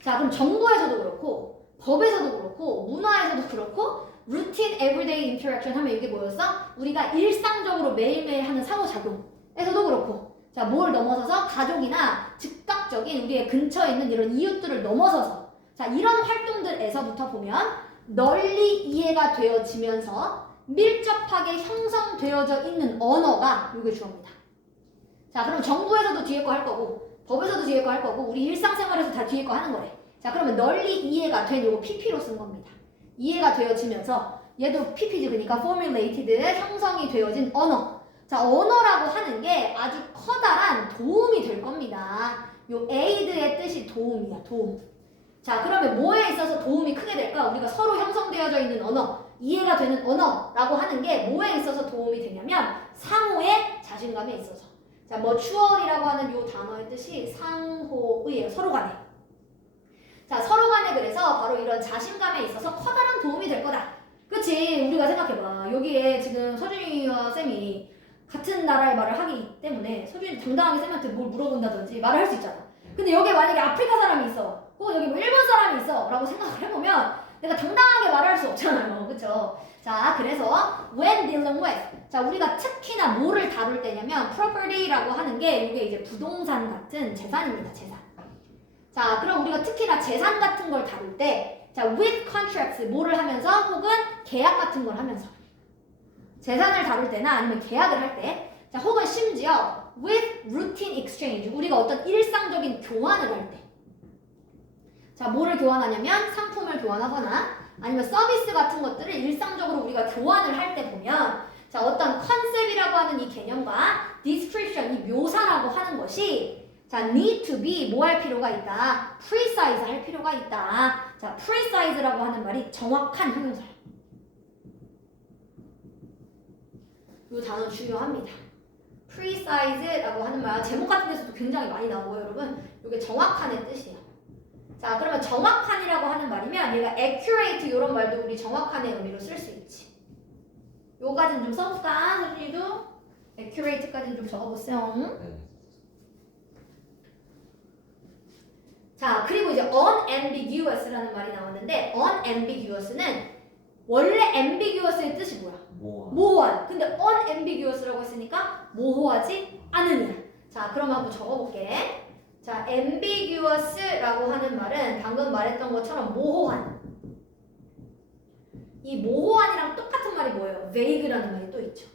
자, 그럼 정부에서도 그렇고 법에서도 그렇고 문화에서도 그렇고 routine everyday interaction 하면 이게 뭐였어? 우리가 일상적으로 매일매일 하는 상호작용에서도 그렇고 자, 뭘 넘어서서 가족이나 즉각적인 우리의 근처에 있는 이런 이웃들을 넘어서서 자, 이런 활동들에서부터 보면 널리 이해가 되어지면서 밀접하게 형성되어져 있는 언어가 이게 주어입니다. 자, 그럼 정부에서도 뒤에 거 할 거고 법에서도 뒤에 거 할 거고 우리 일상생활에서 다 뒤에 거 하는 거래. 자, 그러면 널리 이해가 된 요거 PP로 쓴 겁니다. 이해가 되어지면서 얘도 PP지 그러니까 formulated 형성이 되어진 언어. 자, 언어라고 하는 게 아주 커다란 도움이 될 겁니다. 요 aid의 뜻이 도움이야, 도움. 자, 그러면 뭐에 있어서 도움이 크게 될까? 우리가 서로 형성되어져 있는 언어, 이해가 되는 언어라고 하는 게 뭐에 있어서 도움이 되냐면 상호의 자신감에 있어서. 자, mutual이라고 하는 요 단어의 뜻이 상호의예요. 서로 간에. 자, 서로 간에 그래서 바로 이런 자신감에 있어서 커다란 도움이 될 거다. 그치? 우리가 생각해봐. 여기에 지금 서준이와 쌤이 같은 나라의 말을 하기 때문에 서준이 당당하게 쌤한테 뭘 물어본다든지 말을 할 수 있잖아. 근데 여기에 만약에 아프리카 사람이 있어. 혹은 여기 뭐 일본 사람이 있어. 라고 생각을 해보면 내가 당당하게 말할 수 없잖아요. 그쵸? 자, 그래서 when dealing with 자, 우리가 특히나 뭐를 다룰 때냐면 property라고 하는 게 이게 이제 부동산 같은 재산입니다. 재산. 자, 그럼 우리가 특히나 재산 같은 걸 다룰 때 자, with contracts 뭐를 하면서 혹은 계약 같은 걸 하면서 재산을 다룰 때나 아니면 계약을 할 때 자, 혹은 심지어 with routine exchange 우리가 어떤 일상적인 교환을 할 때 자, 뭐를 교환하냐면 상품을 교환하거나 아니면 서비스 같은 것들을 일상적으로 우리가 교환을 할 때 보면 자, 어떤 컨셉이라고 하는 이 개념과 description, 이 묘사라고 하는 것이 자, need to be 뭐 할 필요가 있다. precise 할 필요가 있다. 자, precise라고 하는 말이 정확한 형용사예요. 이 단어 중요합니다. precise라고 하는 말 제목 같은 데서도 굉장히 많이 나오고요, 여러분. 이게 정확한의 뜻이에요. 자, 그러면 정확한이라고 하는 말이면 얘가 accurate 이런 말도 우리 정확한의 의미로 쓸 수 있지. 요까지는 좀 써볼까? 서준이도 accurate까지는 좀 적어보세요. 네. 자, 그리고 이제 unambiguous라는 말이 나왔는데 unambiguous는 원래 ambiguous의 뜻이 뭐야? 모호한. 근데 unambiguous라고 했으니까 모호하지 않으냐. 자, 그럼 한번 적어볼게. 자, ambiguous라고 하는 말은 방금 말했던 것처럼 모호한. 이 모호한이랑 똑같은 말이 뭐예요? vague라는 말이 또 있죠.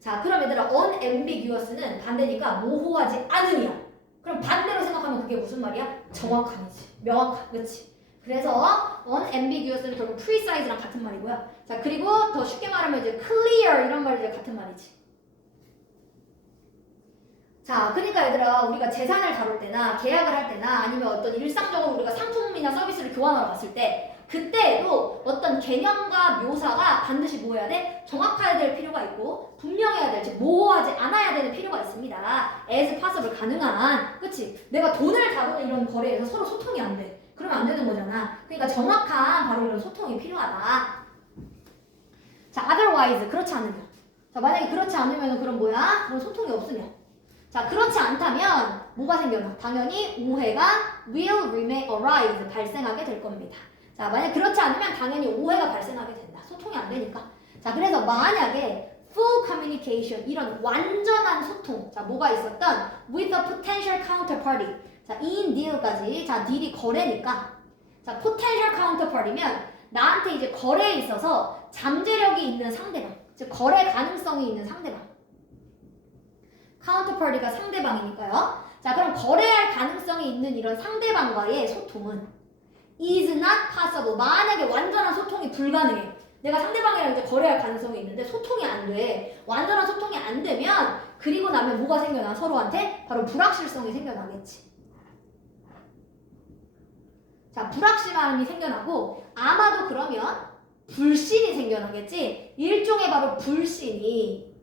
자, 그럼 얘들아 unambiguous는 반대니까 모호하지 않으냐. 그럼 반대로 생각하면 그게 무슨 말이야? 정확한이지. 명확한. 그렇지. 그래서 unambiguous는 결국 precise랑 같은 말이고요. 자, 그리고 더 쉽게 말하면 이제 clear 이런 말이 이제 같은 말이지. 자, 그러니까 얘들아 우리가 재산을 다룰 때나 계약을 할 때나 아니면 어떤 일상적으로 우리가 상품이나 서비스를 교환하러 갔을 때 그때에도 어떤 개념과 묘사가 반드시 뭐 해야 돼? 정확해야 될 필요가 있고 분명해야 될, 즉 모호하지 않아야 되는 필요가 있습니다. as possible 가능한, 그치? 내가 돈을 다루는 이런 거래에서 서로 소통이 안 돼. 그러면 안 되는 거잖아. 그러니까 정확한 바로 이런 소통이 필요하다. 자, otherwise 그렇지 않으면 자, 만약에 그렇지 않으면 그럼 뭐야? 그럼 소통이 없으면 자, 그렇지 않다면 뭐가 생겨나? 당연히 오해가 will remain arise 발생하게 될 겁니다. 자, 만약 그렇지 않으면 당연히 오해가 발생하게 된다. 소통이 안 되니까. 자, 그래서 만약에 full communication 이런 완전한 소통 자, 뭐가 있었던 with a potential counterparty 자, in deal까지 자, deal이 거래니까 자, potential counterparty면 나한테 이제 거래에 있어서 잠재력이 있는 상대방 즉 거래 가능성이 있는 상대방 counterparty가 상대방이니까요. 자, 그럼 거래할 가능성이 있는 이런 상대방과의 소통은 is not possible. 만약에 완전한 소통이 불가능해. 내가 상대방이랑 이제 거래할 가능성이 있는데 소통이 안 돼. 완전한 소통이 안 되면 그리고 나면 뭐가 생겨나? 서로한테 바로 불확실성이 생겨나겠지. 자, 불확실함이 생겨나고 아마도 그러면 불신이 생겨나겠지. 일종의 바로 불신이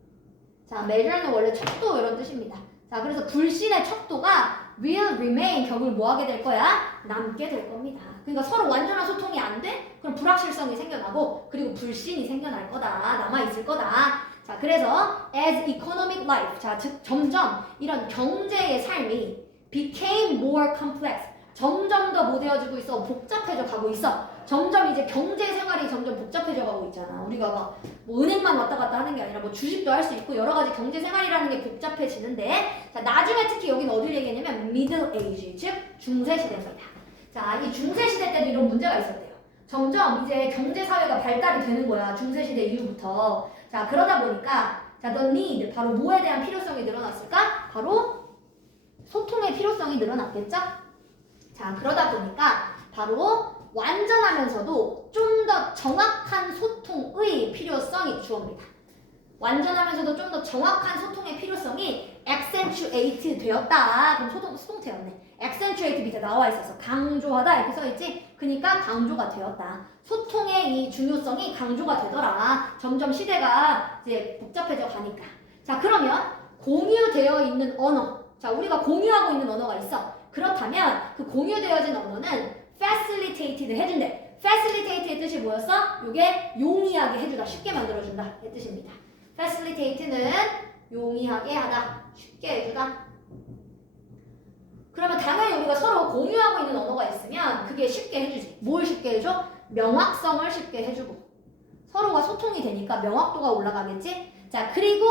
자, measure는 원래 척도 이런 뜻입니다. 자, 그래서 불신의 척도가 will remain 결국 뭐 하게 될 거야? 남게 될 겁니다. 그러니까 서로 완전한 소통이 안 돼? 그럼 불확실성이 생겨나고 그리고 불신이 생겨날 거다. 남아있을 거다. 자, 그래서 as economic life 자, 즉 점점 이런 경제의 삶이 became more complex. 점점 더 못되어지고 있어. 복잡해져 가고 있어. 점점 이제 경제 생활이 점점 복잡해져 가고 있잖아. 우리가 막 뭐 은행만 왔다 갔다 하는 게 아니라 뭐 주식도 할 수 있고 여러 가지 경제 생활이라는 게 복잡해지는데 자, 나중에 특히 여기는 어디를 얘기했냐면 middle age, 즉 중세 시대입니다. 자, 이 중세 시대 때도 이런 문제가 있었대요. 점점 이제 경제 사회가 발달이 되는 거야. 중세 시대 이후부터. 자, 그러다 보니까 자, the need 바로 뭐에 대한 필요성이 늘어났을까? 바로 소통의 필요성이 늘어났겠죠? 자, 그러다 보니까 바로 완전하면서도 좀 더 정확한 소통의 필요성이 주어집니다. 완전하면서도 좀 더 정확한 소통의 필요성이 accentuate 되었다. 그럼 수동태였네. accentuate 밑에 나와 있어서 강조하다 이렇게 써있지? 그러니까 강조가 되었다. 소통의 이 중요성이 강조가 되더라. 점점 시대가 이제 복잡해져 가니까. 자, 그러면 공유되어 있는 언어. 자, 우리가 공유하고 있는 언어가 있어. 그렇다면 그 공유되어진 언어는 facilitated 해준대. facilitate의 뜻이 뭐였어? 이게 용이하게 해주다, 쉽게 만들어준다 이 뜻입니다. facilitate는 용이하게 하다, 쉽게 해주다. 그러면 당연히 우리가 서로 공유하고 있는 언어가 있으면 그게 쉽게 해주지. 뭘 쉽게 해줘? 명확성을 쉽게 해주고 서로가 소통이 되니까 명확도가 올라가겠지. 자, 그리고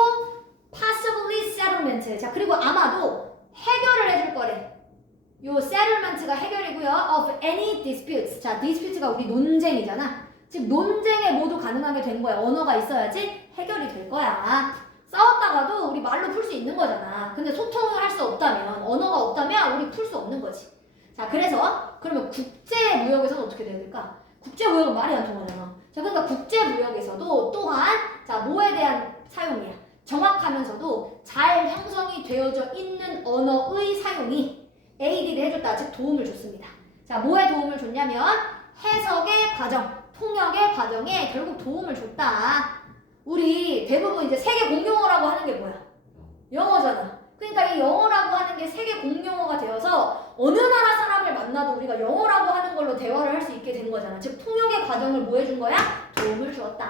possibly settlement. 자, 그리고 아마도 해결을 해줄 거래. 요 settlement가 해결이고요. of any disputes. 자, dispute가 우리 논쟁이잖아. 즉 논쟁에 모두 가능하게 된 거야. 언어가 있어야지 해결이 될 거야. 싸웠다가도 우리 말로 풀 수 있는 거잖아. 근데 소통을 할 수 없다면, 언어가 없다면 우리 풀 수 없는 거지. 자, 그래서 그러면 국제 무역에서는 어떻게 돼야 될까? 국제 무역은 말이 안 통하잖아. 자, 그러니까 국제 무역에서도 또한 자, 뭐에 대한 사용이야? 정확하면서도 잘 형성이 되어져 있는 언어의 사용이 aid를 해줬다. 즉 도움을 줬습니다. 자, 뭐에 도움을 줬냐면 해석의 과정, 통역의 과정에 결국 도움을 줬다. 우리 대부분 이제 세계 공용어라고 하는 게 뭐야? 영어잖아. 그러니까 이 영어라고 하는 게 세계 공용어가 되어서 어느 나라 사람을 만나도 우리가 영어라고 하는 걸로 대화를 할 수 있게 된 거잖아. 즉 통역의 과정을 뭐 해준 거야? 도움을 주었다.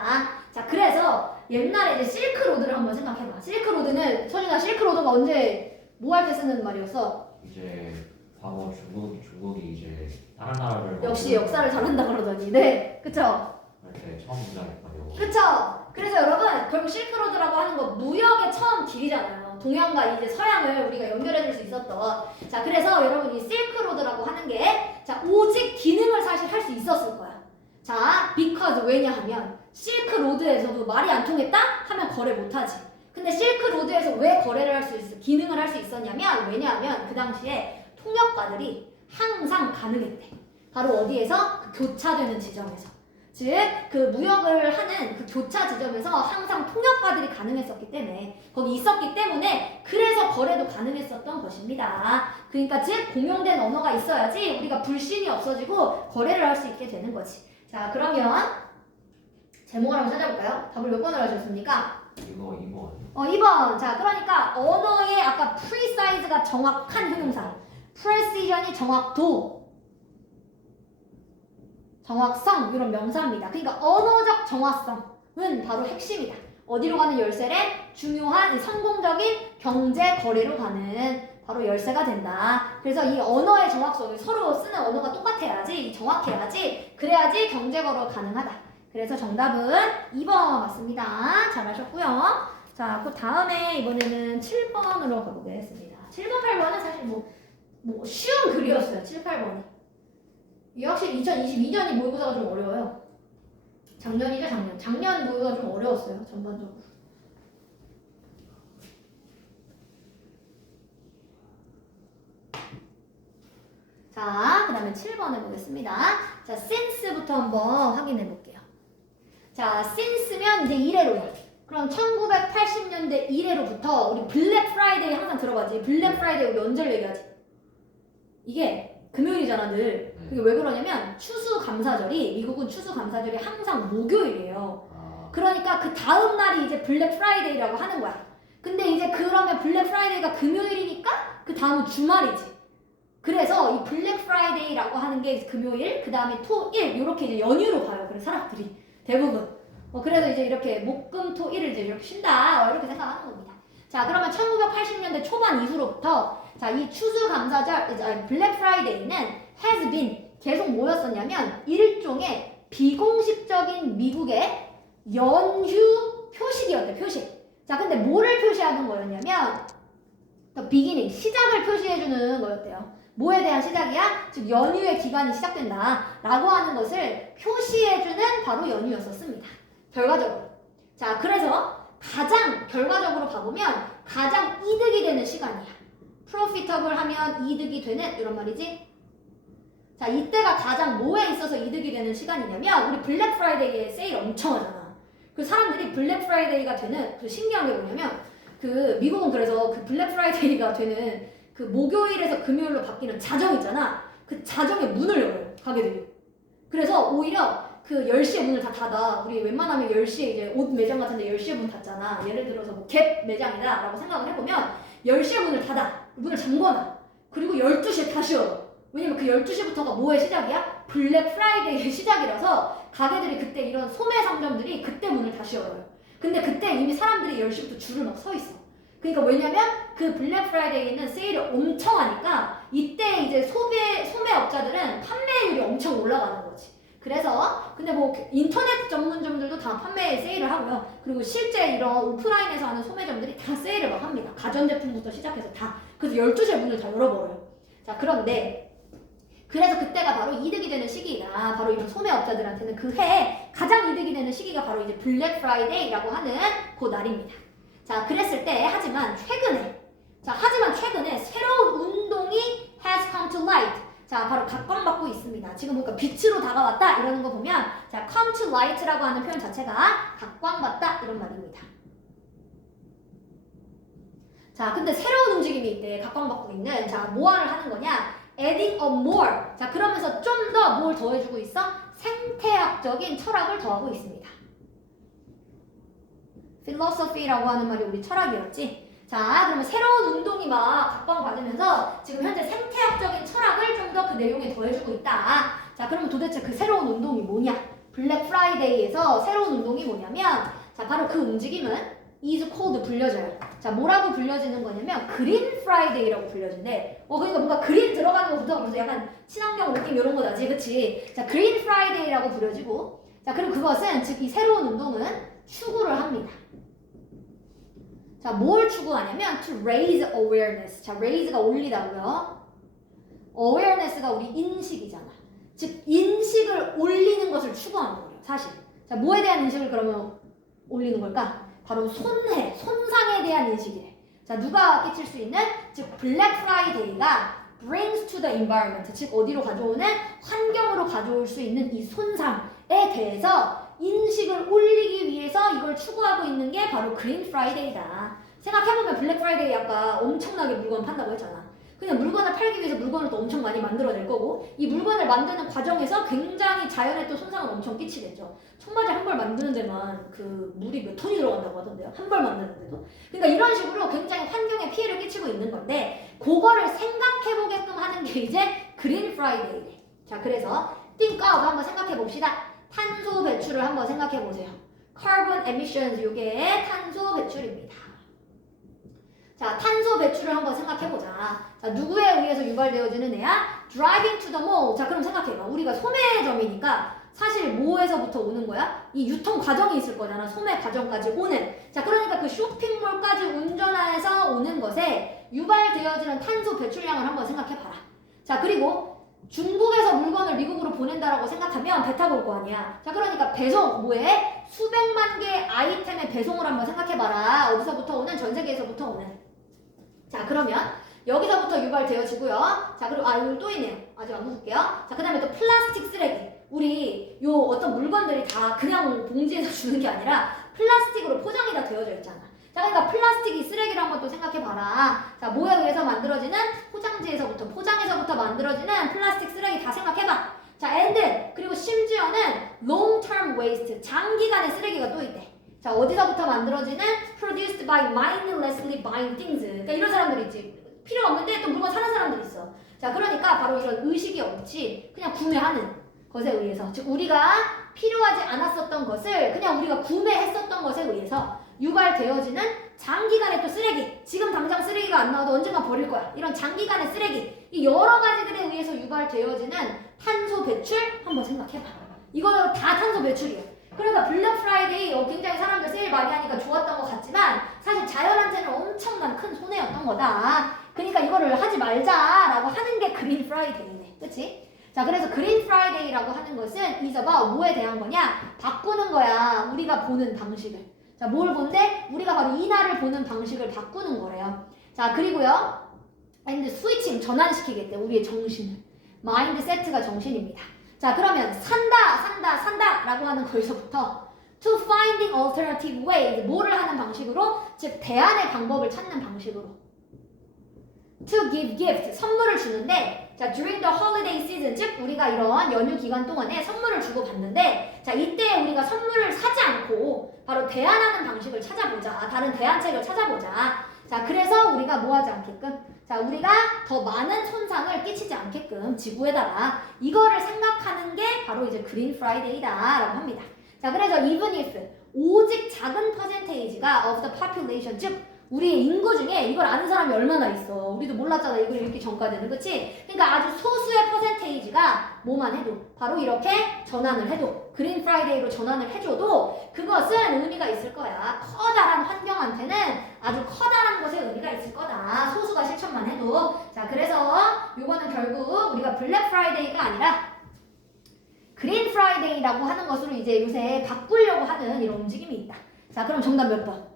자, 그래서 옛날에 이제 실크로드를 한번 생각해봐. 실크로드는 서준아, 실크로드가 언제 뭐 할 때 쓰는 말이었어? 이제 과거 중국이 이제 다른 나라를 역시 역사를 잘한다 그러더니 네, 그쵸? 할때 처음 등장했다고. 그쵸? 그래서 여러분 결국 실크로드라고 하는 거 무역의 처음 길이잖아요. 동양과 이제 서양을 우리가 연결해줄 수 있었던. 자, 그래서 여러분 이 실크로드라고 하는 게 자, 오직 기능을 사실 할 수 있었을 거야. 자, because 왜냐하면 실크로드에서도 말이 안 통했다? 하면 거래 못하지. 근데 실크로드에서 왜 거래를 할 수 있어? 기능을 할 수 있었냐면 왜냐하면 그 당시에 통역가들이 항상 가능했대. 바로 어디에서? 그 교차되는 지점에서. 즉, 그 무역을 하는 그 교차 지점에서 항상 통역가들이 가능했었기 때문에 거기 있었기 때문에 그래서 거래도 가능했었던 것입니다. 그러니까 즉 공용된 언어가 있어야지 우리가 불신이 없어지고 거래를 할 수 있게 되는 거지. 자, 그러면 제목을 한번 찾아볼까요? 답을 몇 번을 하셨습니까? 이거 2번. 2번. 자, 그러니까 언어의 아까 precise가 정확한 형용사, precision이 정확도, 정확성 이런 명사입니다. 그러니까 언어적 정확성은 바로 핵심이다. 어디로 가는 열쇠래? 중요한 성공적인 경제 거래로 가는 바로 열쇠가 된다. 그래서 이 언어의 정확성, 서로 쓰는 언어가 똑같아야지, 정확해야지, 그래야지 경제 거래 가능하다. 그래서 정답은 2번 맞습니다. 잘하셨고요. 자, 그 다음에 이번에는 7번으로 가보겠습니다. 7번, 8번은 사실 뭐 쉬운 글이었어요. 7, 8번이. 이게 확실히 2022년이 모의고사가 좀 어려워요. 작년이죠, 작년. 작년 모의고사가 좀 어려웠어요, 전반적으로. 자, 그 다음에 7번 해보겠습니다. 자, since부터 한번 확인해 볼게요. 자, since면 이제 이래로야. 그럼 1980년대 이래로부터 우리 블랙 프라이데이 항상 들어봤지? 블랙 프라이데이 우리 언제 얘기하지? 이게 금요일이잖아, 늘. 그게 왜 그러냐면 추수감사절이, 미국은 추수감사절이 항상 목요일이에요. 그러니까 그 다음 날이 이제 블랙 프라이데이라고 하는 거야. 근데 이제 그러면 블랙 프라이데이가 금요일이니까 그 다음은 주말이지. 그래서 이 블랙 프라이데이라고 하는 게 금요일, 그 다음에 토, 일 이렇게 이제 연휴로 봐요. 그래서 사람들이 대부분. 그래서 이제 이렇게 목, 금, 토, 일을 이제 이렇게 쉰다 이렇게 생각하는 겁니다. 자, 그러면 1980년대 초반 이후로부터 자, 이 추수감사절, 블랙 프라이데이는 has been 계속 뭐였었냐면 일종의 비공식적인 미국의 연휴 표식이었대, 표식. 자, 근데 뭐를 표시하는 거였냐면 the beginning, 시작을 표시해주는 거였대요. 뭐에 대한 시작이야? 즉 연휴의 기간이 시작된다 라고 하는 것을 표시해주는 바로 연휴였었습니다. 결과적으로. 자, 그래서 가장 결과적으로 봐보면 가장 이득이 되는 시간이야. 프로피터블 하면 이득이 되는 이런 말이지. 자, 이때가 가장 뭐에 있어서 이득이 되는 시간이냐면 우리 블랙 프라이데이에 세일 엄청 하잖아. 그 사람들이 블랙 프라이데이가 되는 그 신기한 게 뭐냐면 그 미국은 그래서 그 블랙 프라이데이가 되는 그 목요일에서 금요일로 바뀌는 자정 있잖아. 그 자정에 문을 열어요, 가게들이. 그래서 오히려 그 10시에 문을 다 닫아. 우리 웬만하면 10시에 이제 옷 매장 같은데 10시에 문 닫잖아. 예를 들어서 뭐 갭 매장이다 라고 생각을 해보면 10시에 문을 닫아. 문을 잠궈놔. 그리고 12시에 다시 열어. 왜냐면 그 12시부터가 뭐의 시작이야? 블랙 프라이데이의 시작이라서 가게들이 그때 이런 소매 상점들이 그때 문을 다시 열어요. 근데 그때 이미 사람들이 10시부터 줄을 막 서 있어. 그러니까 왜냐면 그 블랙 프라이데이는 세일을 엄청 하니까 이때 이제 소매업자들은 판매율이 엄청 올라가는 거지. 그래서 근데 뭐 인터넷 전문점들도 다 판매 세일을 하고요. 그리고 실제 이런 오프라인에서 하는 소매점들이 다 세일을 막 합니다. 가전제품부터 시작해서 다. 그래서 12시에 문을 다 열어버려요. 자, 그런데 그래서 그때가 바로 이득이 되는 시기이다. 바로 이런 소매업자들한테는 그 해에 가장 이득이 되는 시기가 바로 이제 블랙 프라이데이라고 하는 그 날입니다. 자, 그랬을 때 하지만 최근에 새로운 운동이 has come to light. 자, 바로 각광받고 있습니다. 지금 보니까 빛으로 다가왔다 이러는 거 보면 자, come to light라고 하는 표현 자체가 각광받다 이런 말입니다. 자, 근데 새로운 움직임이 있대. 각광받고 있는. 자, 뭐를 하는 거냐? adding a more. 자, 그러면서 좀 더 뭘 더해주고 있어? 생태학적인 철학을 더하고 있습니다. philosophy라고 하는 말이 우리 철학이었지. 자, 그러면 새로운 운동이 막 각광받으면서 지금 현재 생태학적인 철학을 좀 더 그 내용에 더해주고 있다. 자, 그러면 도대체 그 새로운 운동이 뭐냐? 블랙 프라이데이에서 새로운 운동이 뭐냐면 자, 바로 그 움직임은 is called 불려져요. 자, 뭐라고 불려지는 거냐면 그린 프라이데이라고 불려진대. 그러니까 뭔가 그린 들어가는 거부터 그래서 약간 친환경 느낌 이런 거 나지, 그치? 자, 그린 프라이데이라고 불려지고 자, 그리고 그것은 즉 이 새로운 운동은 추구를 합니다. 자, 뭘 추구하냐면 to raise awareness. 자, raise가 올리다고요. awareness가 우리 인식이잖아. 즉 인식을 올리는 것을 추구하는 거예요, 사실. 자, 뭐에 대한 인식을 그러면 올리는 걸까? 바로 손상에 대한 인식이래. 자, 누가 끼칠 수 있는? 즉 블랙 프라이데이가 brings to the environment. 즉 어디로 가져오는? 환경으로 가져올 수 있는 이 손상에 대해서 인식을 올리기 위해서 이걸 추구하고 있는 게 바로 그린 프라이데이다. 생각해보면 블랙 프라이데이 아까 엄청나게 물건 판다고 했잖아. 그냥 물건을 팔기 위해서 물건을 또 엄청 많이 만들어낼 거고 이 물건을 만드는 과정에서 굉장히 자연에 또 손상을 엄청 끼치겠죠. 청바지 한 벌 만드는 데만 그 물이 몇 톤이 들어간다고 하던데요. 한 벌 만드는데도. 그러니까 이런 식으로 굉장히 환경에 피해를 끼치고 있는 건데 그거를 생각해보게끔 하는 게 이제 그린 프라이데이래. 자, 그래서 think of 한번 생각해봅시다. 탄소 배출을 한번 생각해보세요. carbon emissions, 요게 탄소 배출입니다. 자, 탄소 배출을 한번 생각해보자. 자, 누구에 의해서 유발되어지는 애야? driving to the mall. 자, 그럼 생각해봐. 우리가 소매점이니까 사실 뭐에서부터 오는 거야? 이 유통 과정이 있을 거잖아. 소매 과정까지 오는. 자, 그러니까 그 쇼핑몰까지 운전해서 오는 것에 유발되어지는 탄소 배출량을 한번 생각해봐라. 자, 그리고 중국에서 물건을 미국으로 보낸다라고 생각하면 배 타고 올 거 아니야. 자, 그러니까 배송 뭐해? 수백만 개의 아이템의 배송을 한번 생각해봐라. 어디서부터 오는? 전 세계에서부터 오는. 자, 그러면 여기서부터 유발되어지고요. 자, 그리고 여기 또 있네요. 아직 안 묶을게요. 자, 그 다음에 또 플라스틱 쓰레기. 우리 요 어떤 물건들이 다 그냥 봉지에서 주는 게 아니라 플라스틱으로 포장이 다 되어져 있잖아. 자, 그러니까 플라스틱이 쓰레기를 한번 또 생각해봐라. 자, 뭐에 의해서 만들어지는? 포장에서부터 만들어지는 플라스틱 쓰레기 다 생각해봐. 자, and 그리고 심지어는 long-term waste, 장기간의 쓰레기가 또 있대. 자, 어디서부터 만들어지는? produced by mindlessly buying things. 그러니까 이런 사람들이 있지. 필요 없는데 또 물건 사는 사람들이 있어. 자, 그러니까 바로 이런 의식이 없이 그냥 구매하는 것에 의해서, 즉 우리가 필요하지 않았었던 것을 그냥 우리가 구매했었던 것에 의해서 유발되어지는 장기간의 또 쓰레기, 지금 당장 쓰레기가 안 나와도 언젠가 버릴 거야. 이런 장기간의 쓰레기, 이 여러 가지들에 의해서 유발되어지는 탄소 배출 한번 생각해봐. 이거 다 탄소 배출이야. 그러니까 블랙 프라이데이 굉장히 사람들 세일 많이 하니까 좋았던 것 같지만 사실 자연한테는 엄청난 큰 손해였던 거다. 그러니까 이거를 하지 말자라고 하는 게 그린 프라이데이네. 그치? 자, 그래서 그린 프라이데이라고 하는 것은 is about 뭐에 대한 거냐? 바꾸는 거야. 우리가 보는 방식을. 자, 뭘 본데? 우리가 바로 이 날을 보는 방식을 바꾸는 거래요. 자, 그리고요. and 스위칭 전환시키겠대. 우리의 정신을. 마인드세트가 정신입니다. 자, 그러면 산다 라고 하는 거기서부터 to finding alternative ways, 뭐를 하는 방식으로? 즉 대안의 방법을 찾는 방식으로. to give gift, 선물을 주는데, 자, during the holiday season, 즉 우리가 이런 연휴 기간 동안에 선물을 주고 받는데, 자, 이때 우리가 선물을 사지 않고 바로 대안하는 방식을 찾아보자. 다른 대안책을 찾아보자. 자, 그래서 우리가 뭐 하지 않게끔, 자, 우리가 더 많은 손상을 끼치지 않게끔 지구에다가 이거를 생각하는 게 바로 이제 그린 프라이데이다라고 합니다. 자, 그래서 even if 오직 작은 퍼센테이지가 of the population, 즉 우리의 인구 중에 이걸 아는 사람이 얼마나 있어. 우리도 몰랐잖아. 이걸 읽기 전까지는. 그치? 그러니까 아주 소수의 퍼센테이지가 뭐만 해도 바로 이렇게 전환을 해도 그린 프라이데이로 전환을 해줘도 그것은 의미가 있을 거야. 커다란 환경한테는 아주 커다란 것에 의미가 있을 거다. 소수가 실천만 해도. 자, 그래서 요거는 결국 우리가 블랙 프라이데이가 아니라 그린 프라이데이라고 하는 것으로 이제 요새 바꾸려고 하는 이런 움직임이 있다. 자, 그럼 정답 몇 번?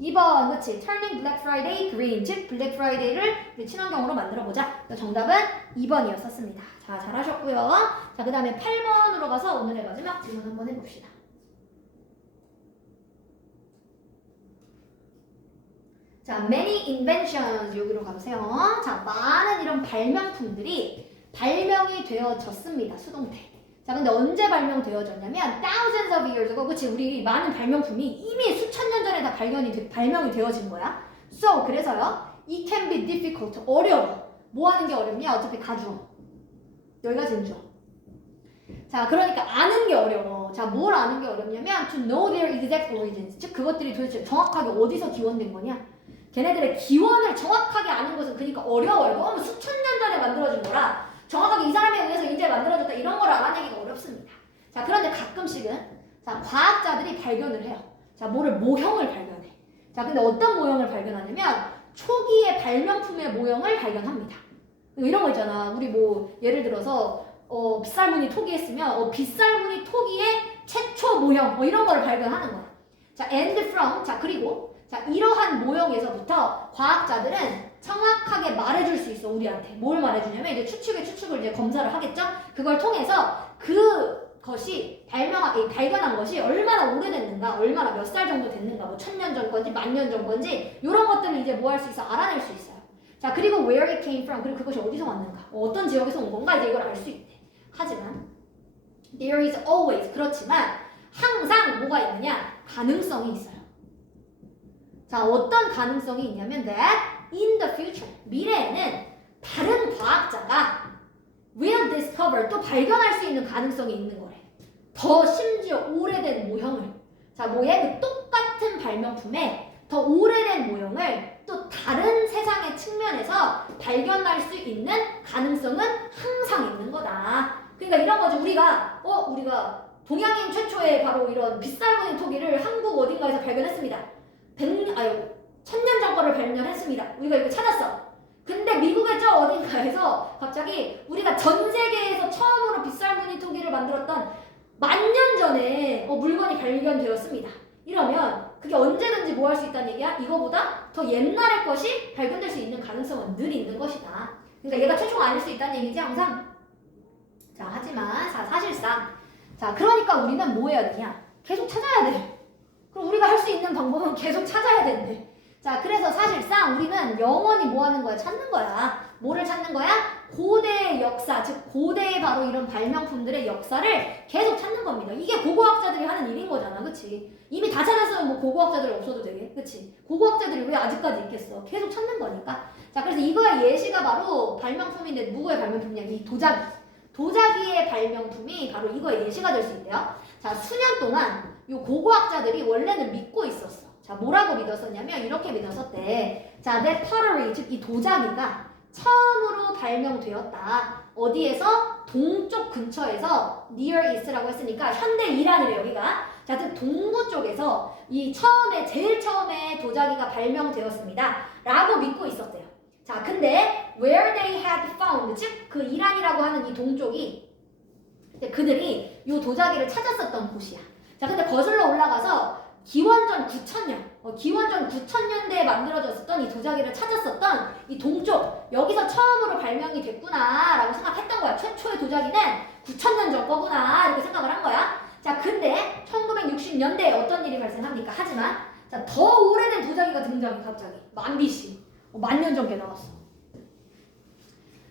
2번, 그치? Turning Black Friday Green, 즉 블랙 프라이데이를 우리 친환경으로 만들어보자. 정답은 2번이었었습니다. 자, 잘하셨고요. 자, 그 다음에 8번으로 가서 오늘의 마지막 질문 한번 해봅시다. 자, many inventions 여기로 가보세요. 자, 많은 이런 발명품들이 발명이 되어졌습니다. 수동태. 자, 근데 언제 발명되어졌냐면 thousands of years ago. 그치? 우리 많은 발명품이 이미 수천 년 전에 다 발명이 되어진 거야. So, 그래서요. It can be difficult. 어려워. 뭐 하는 게 어렵냐? 어차피 가주어. 여기가 진주어. 자, 그러니까 아는 게 어려워. 자, 뭘 아는 게 어렵냐면 to know their exact origins. 즉, 그것들이 도대체 정확하게 어디서 기원된 거냐? 걔네들의 기원을 정확하게 아는 것은 그러니까 어려워요. 너무 수천 년 전에 만들어진 거라 정확하게 이 사람에 의해서 이제 만들어졌다 이런 걸 알아내기가 어렵습니다. 자, 그런데 가끔씩은 자, 과학자들이 발견을 해요. 자, 뭐를 모형을 발견해. 자, 근데 어떤 모형을 발견하냐면 초기의 발명품의 모형을 발견합니다. 이런 거 있잖아. 우리 뭐 예를 들어서 빗살무늬 토기 했으면 빗살무늬 토기의 최초 모형 이런 거를 발견하는 거야. 자, and from, 자, 그리고 자, 이러한 모형에서부터 과학자들은 정확하게 말해줄 수 있어, 우리한테. 뭘 말해주냐면, 이제 추측을 이제 검사를 하겠죠? 그걸 통해서 그것이 발견한 것이 얼마나 오래됐는가, 얼마나 몇 살 정도 됐는가, 뭐 1000년 전 건지, 10,000년 전 건지, 이런 것들을 이제 뭐 할 수 있어? 알아낼 수 있어요. 자, 그리고 where it came from, 그리고 그것이 어디서 왔는가, 어떤 지역에서 온 건가, 이제 이걸 알 수 있대. 하지만, there is always, 그렇지만, 항상 뭐가 있느냐? 가능성이 있어요. 자, 어떤 가능성이 있냐면 that in the future, 미래에는 다른 과학자가 will discover, 또 발견할 수 있는 가능성이 있는 거래. 더 심지어 오래된 모형을, 자, 뭐에? 그 똑같은 발명품에 더 오래된 모형을 또 다른 세상의 측면에서 발견할 수 있는 가능성은 항상 있는 거다. 그러니까 이런 거지. 우리가 동양인 최초의 바로 이런 빗살무늬 토기를 한국 어딘가에서 발견했습니다. 1000년 전 거를 발견했습니다. 우리가 이거 찾았어. 근데 미국의 저 어딘가에서 갑자기 우리가 전 세계에서 처음으로 빗살무늬 토기를 만들었던 10,000년 전에 물건이 발견되었습니다. 이러면 그게 언제든지 뭐 할 수 있다는 얘기야? 이거보다 더 옛날의 것이 발견될 수 있는 가능성은 늘 있는 것이다. 그러니까 얘가 최초가 아닐 수 있다는 얘기지 항상. 자, 하지만 사실상 자, 그러니까 우리는 뭐 해야 되냐? 계속 찾아야 돼. 그럼 우리가 할 수 있는 방법은 계속 찾아야 된대. 자, 그래서 사실상 우리는 영원히 뭐 하는 거야? 찾는 거야. 뭐를 찾는 거야? 고대의 역사, 즉 고대의 바로 이런 발명품들의 역사를 계속 찾는 겁니다. 이게 고고학자들이 하는 일인 거잖아. 그치? 이미 다 찾았으면 뭐 고고학자들이 없어도 되게. 그치? 고고학자들이 왜 아직까지 있겠어? 계속 찾는 거니까. 자, 그래서 이거의 예시가 바로 발명품인데 누구의 발명품이냐? 이 도자기의 발명품이 바로 이거의 예시가 될 수 있대요. 자, 수년 동안 이 고고학자들이 원래는 믿고 있었어. 자, 뭐라고 믿었었냐면 이렇게 믿었었대. 자, that pottery, 즉 이 도자기가 처음으로 발명되었다. 어디에서? 동쪽 근처에서 near east라고 했으니까 현대 이란이래 여기가. 자, 즉 동부 쪽에서 이 제일 처음에 도자기가 발명되었습니다. 라고 믿고 있었대요. 자, 근데 where they had found, 즉 그 이란이라고 하는 이 동쪽이 그들이 이 도자기를 찾았었던 곳이야. 자, 근데 거슬러 올라가서 기원전 9000년대에 만들어졌었던 이 도자기를 찾았었던 이 동쪽, 여기서 처음으로 발명이 됐구나 라고 생각했던 거야. 최초의 도자기는 9000년 전 거구나 이렇게 생각을 한 거야. 자, 근데 1960년대에 어떤 일이 발생합니까? 하지만 자, 더 오래된 도자기가 등장해. 갑자기 만 BC, 10,000년 전께 나왔어.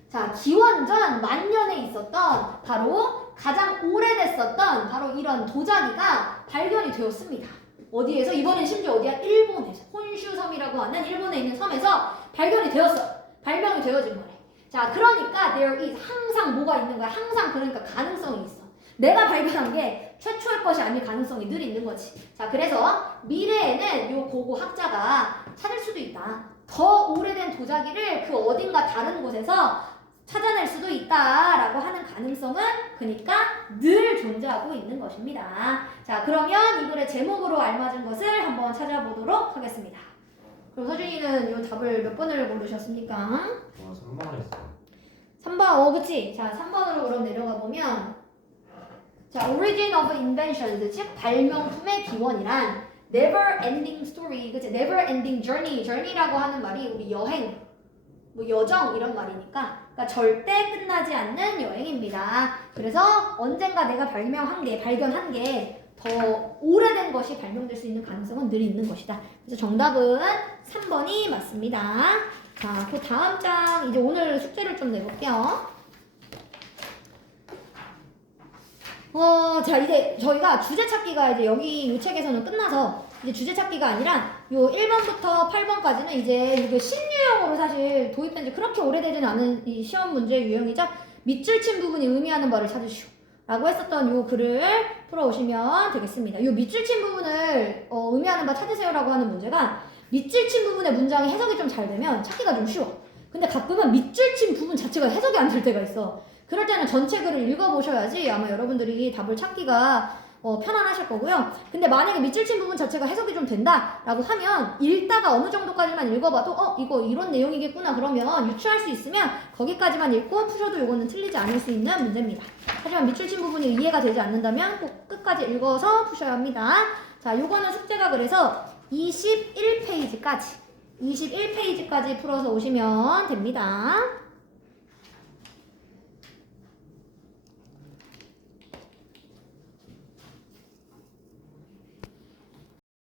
자, 기원전 10,000년에 있었던 바로 가장 오래됐었던 바로 이런 도자기가 발견이 되었습니다. 어디에서? 이번엔 심지어 어디야? 일본에서. 혼슈 섬이라고 하는 일본에 있는 섬에서 발견이 되었어. 발명이 되어진 거래. 자, 그러니까 there is, 항상 뭐가 있는 거야? 항상 그러니까 가능성이 있어. 내가 발견한 게 최초의 것이 아닐 가능성이 늘 있는 거지. 자, 그래서 미래에는 요 고고 학자가 찾을 수도 있다. 더 오래된 도자기를 그 어딘가 다른 곳에서 찾아낼 수도 있다라고 하는 가능성은 그러니까 늘 존재하고 있는 것입니다. 자, 그러면 이 글의 제목으로 알맞은 것을 한번 찾아보도록 하겠습니다. 그럼 서준이는 이 답을 몇 번을 고르셨습니까? 3번 했어요. 3번, 그치? 자, 3번으로 그럼 내려가 보면 자, origin of inventions, 즉 발명품의 기원이란 never ending story, 그치? never ending journey라고 하는 말이 우리 여행, 뭐 여정 이런 말이니까 그러니까 절대 끝나지 않는 여행입니다. 그래서 언젠가 내가 발견한 게 더 오래된 것이 발명될 수 있는 가능성은 늘 있는 것이다. 그래서 정답은 3번이 맞습니다. 자, 그 다음 장 이제 오늘 숙제를 좀 내볼게요. 자, 이제 저희가 주제 찾기가 이제 여기 이 책에서는 끝나서 이제 주제 찾기가 아니라 요 1번부터 8번까지는 이제 이게 신유형으로 사실 도입된 지 그렇게 오래되지는 않은 이 시험 문제 유형이죠. 밑줄 친 부분이 의미하는 바를 찾으시오. 라고 했었던 요 글을 풀어오시면 되겠습니다. 요 밑줄 친 부분을 의미하는 바 찾으세요라고 하는 문제가 밑줄 친 부분의 문장이 해석이 좀 잘 되면 찾기가 좀 쉬워. 근데 가끔은 밑줄 친 부분 자체가 해석이 안 될 때가 있어. 그럴 때는 전체 글을 읽어보셔야지 아마 여러분들이 답을 찾기가 편안하실 거고요. 근데 만약에 밑줄 친 부분 자체가 해석이 좀 된다라고 하면 읽다가 어느 정도까지만 읽어봐도 이거 이런 내용이겠구나 그러면 유추할 수 있으면 거기까지만 읽고 푸셔도 이거는 틀리지 않을 수 있는 문제입니다. 하지만 밑줄 친 부분이 이해가 되지 않는다면 꼭 끝까지 읽어서 푸셔야 합니다. 자, 요거는 숙제가 그래서 21페이지까지 풀어서 오시면 됩니다.